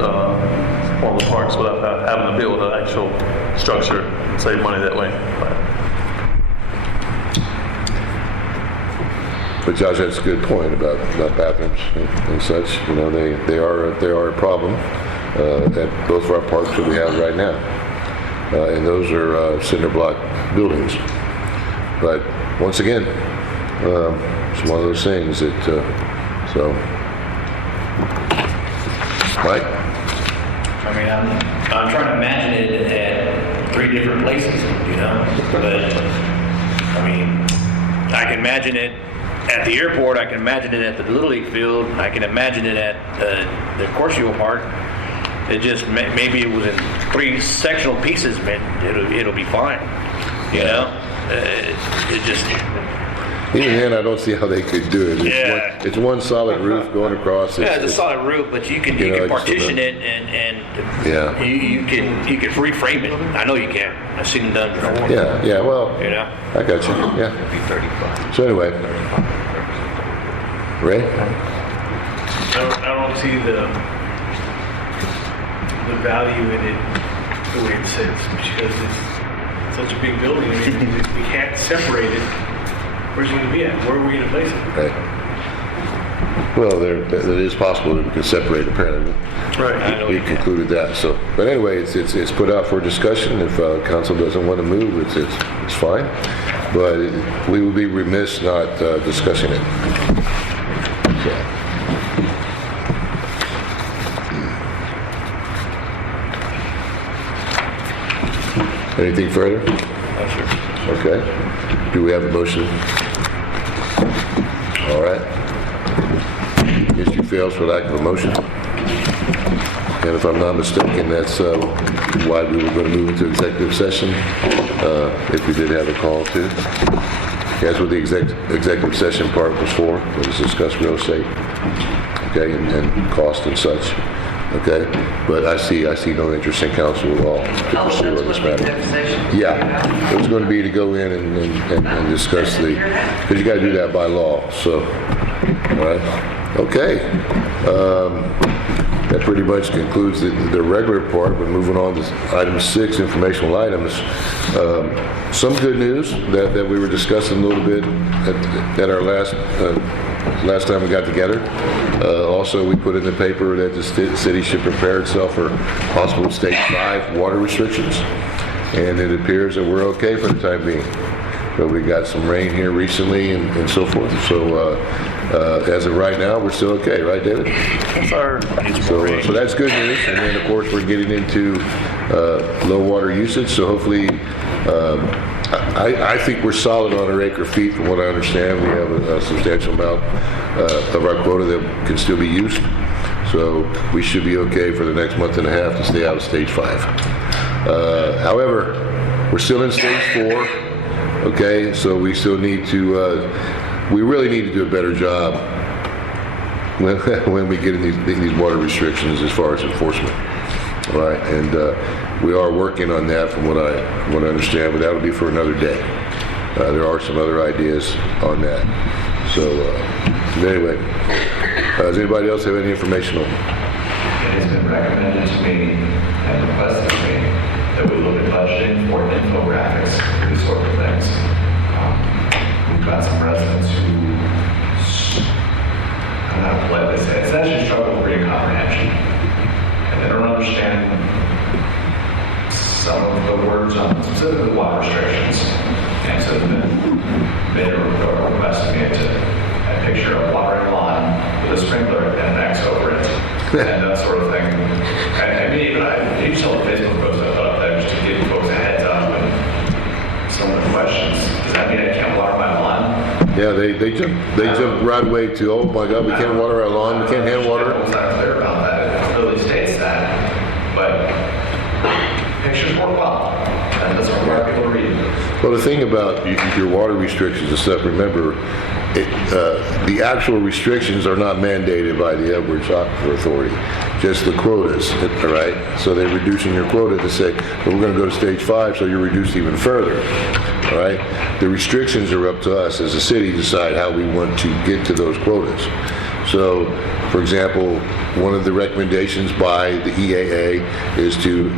one of the parks without having to build an actual structure, save money that way. But Josh, that's a good point about bathrooms and such. They are a problem at both of our parks that we have right now, and those are cinder block buildings. But once again, it's one of those things that. Mike. I mean, I'm trying to imagine it at 3 different places, but I mean, I can imagine it at the airport, I can imagine it at the Little League field, I can imagine it at the Corsico Park. It just, maybe it was in 3 sectional pieces, man, it'll be fine, it just... Even then, I don't see how they could do it. It's one solid roof going across. It's a solid roof, but you can partition it and Yeah. You can reframe it. I know you can. I've seen it done before. Yeah, well, You know? I got you, yeah. So anyway, Ray? I don't see the value in it the way it sits, because it's such a big building. I mean, we can't separate it. Where's it gonna be at? Where are we gonna place it? Right. Well, it is possible that we can separate apparently. Right. We concluded that, so, but anyway, it's put out for discussion. If council doesn't want to move, it's fine. But we would be remiss not discussing it. So. Anything further? Okay. Do we have a motion? All right. Issue fails for lack of a motion. And if I'm not mistaken, that's why we were going to move into executive session, if we did have a call to. That's what the executive session part was for, was to discuss real estate, okay, and cost and such, okay? But I see no interest in council at all to pursue on this matter. Yeah, it was going to be to go in and discuss because you got to do that by law, so, all right? Okay. That pretty much concludes the regular part. We're moving on to item 6, informational items. Some good news that we were discussing a little bit at our last time we got together. Also, we put in the paper that the city should prepare itself for possible stage 5 water restrictions, and it appears that we're okay for the time being. So we got some rain here recently and so forth. So as of right now, we're still okay, right, David? Sir. So that's good news. And then, of course, we're getting into low water usage. So hopefully, I think we're solid on our acre feet. From what I understand, we have a substantial amount of our quota that can still be used. So we should be okay for the next month and a half to stay out of stage 5. However, we're still in stage 4. Okay, so we still need to, we really need to do a better job when we get in these water restrictions as far as enforcement. All right, and we are working on that from what I understand, but that'll be for another day. There are some other ideas on that. So anyway, does anybody else have any information on it? It has been recommended to me and requested to me that we look at budgeting for infographics, these sort of things. We've got some residents who, I don't know how to politely say it, essentially struggle with reading comprehension. And they don't understand some of the words on specifically water restrictions. And so they requested me to picture a watering lawn with a sprinkler and an X over it. And that sort of thing. I mean, even I used to have a Facebook post I put up there just to give folks a heads up and some of the questions. Does that mean I can't water my lawn? Yeah, they jump right away to, oh my God, we can't water our lawn, we can't hand water. I was not clear about that. It clearly states that. But pictures work well. And doesn't require people to read it. Well, the thing about your water restrictions and stuff, remember, the actual restrictions are not mandated by the Edwards Aquifer Authority, just the quotas, all right? So they're reducing your quota to say, well, we're going to go to stage 5, so you're reduced even further, all right? The restrictions are up to us as a city to decide how we want to get to those quotas. So, for example, one of the recommendations by the EAA is to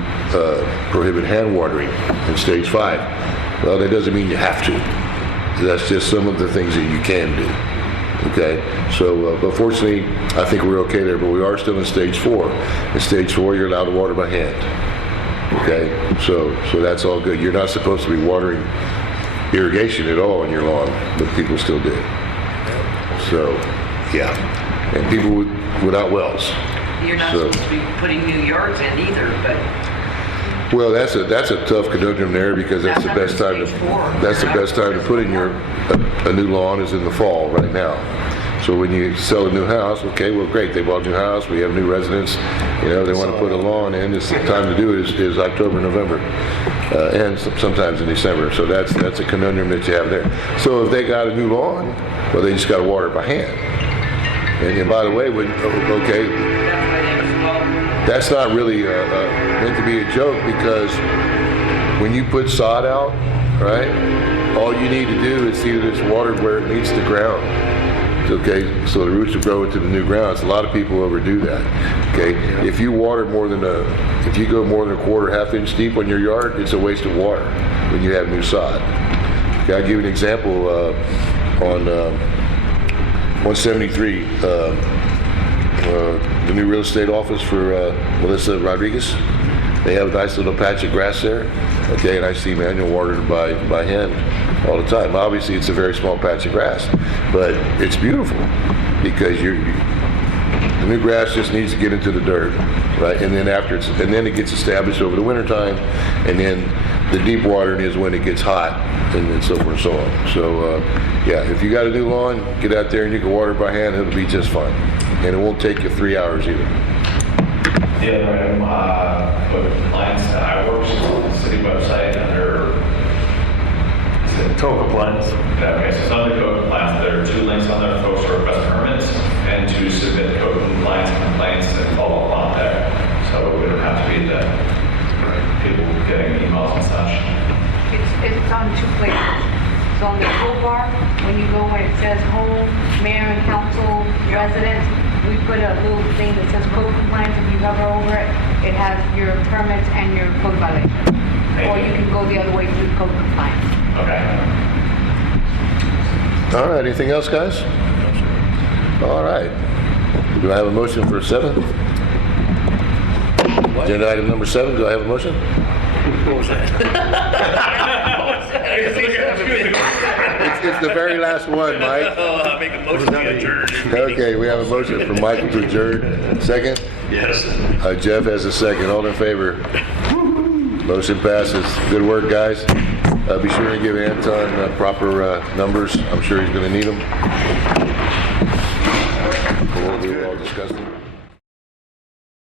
prohibit hand watering in stage 5. Well, that doesn't mean you have to. That's just some of the things that you can do. Okay, so but fortunately, I think we're okay there. But we are still in stage 4. In stage 4, you're allowed to water by hand. Okay, so that's all good. You're not supposed to be watering irrigation at all on your lawn, but people still do. So, yeah, and people without wells. You're not supposed to be putting new yards in either, but Well, that's a tough conundrum there, because that's the best time to put in a new lawn is in the fall right now. So when you sell a new house, okay, well, great, they bought a new house, we have new residents, they want to put a lawn in. It's the time to do it is October, November, and sometimes in December. So that's a conundrum that you have there. So if they got a new lawn, well, they just got to water it by hand. And by the way, that's why they was, well, that's not really meant to be a joke, because when you put sod out, right, all you need to do is see that it's watered where it meets the ground. Okay, so the roots will grow into the new ground. So a lot of people overdo that. Okay, if you water more than if you go more than a quarter, half-inch deep on your yard, it's a waste of water when you have new sod. Okay, I'll give you an example on 173, the new real estate office for Melissa Rodriguez. They have a nice little patch of grass there. Okay, and I see manual watered by hand all the time. Obviously, it's a very small patch of grass, but it's beautiful because the new grass just needs to get into the dirt, right? And then it gets established over the winter time, and then the deep watering is when it gets hot, and so forth and so on. So, yeah, if you got a new lawn, get out there and you can water by hand. It'll be just fine, and it won't take you 3 hours either. The other item, with compliance, I work on the city website under Code compliance. okay, so some of the code compliance, there are 2 links on there, folks to request permits and to submit code compliance complaints and follow up on there. So we don't have to be the people getting emails and such. It's on 2 places. It's on the toolbar, when you go where it says home, mayor and council, residents, we put a little thing that says code compliance. If you hover over it, it has your permits and your code violation. Or you can go the other way through code compliance. Okay. All right, anything else, guys? All right. Do I have a motion for 7? Agenda item number 7, do I have a motion? What was that? It's the very last one, Mike. I make a motion to adjourn. Okay, we have a motion from Michael to adjourn. Second? Yes. Jeff has a second. All in favor? Motion passes. Good work, guys. Be sure to give Anton proper numbers. I'm sure he's going to need them. We'll all discuss them.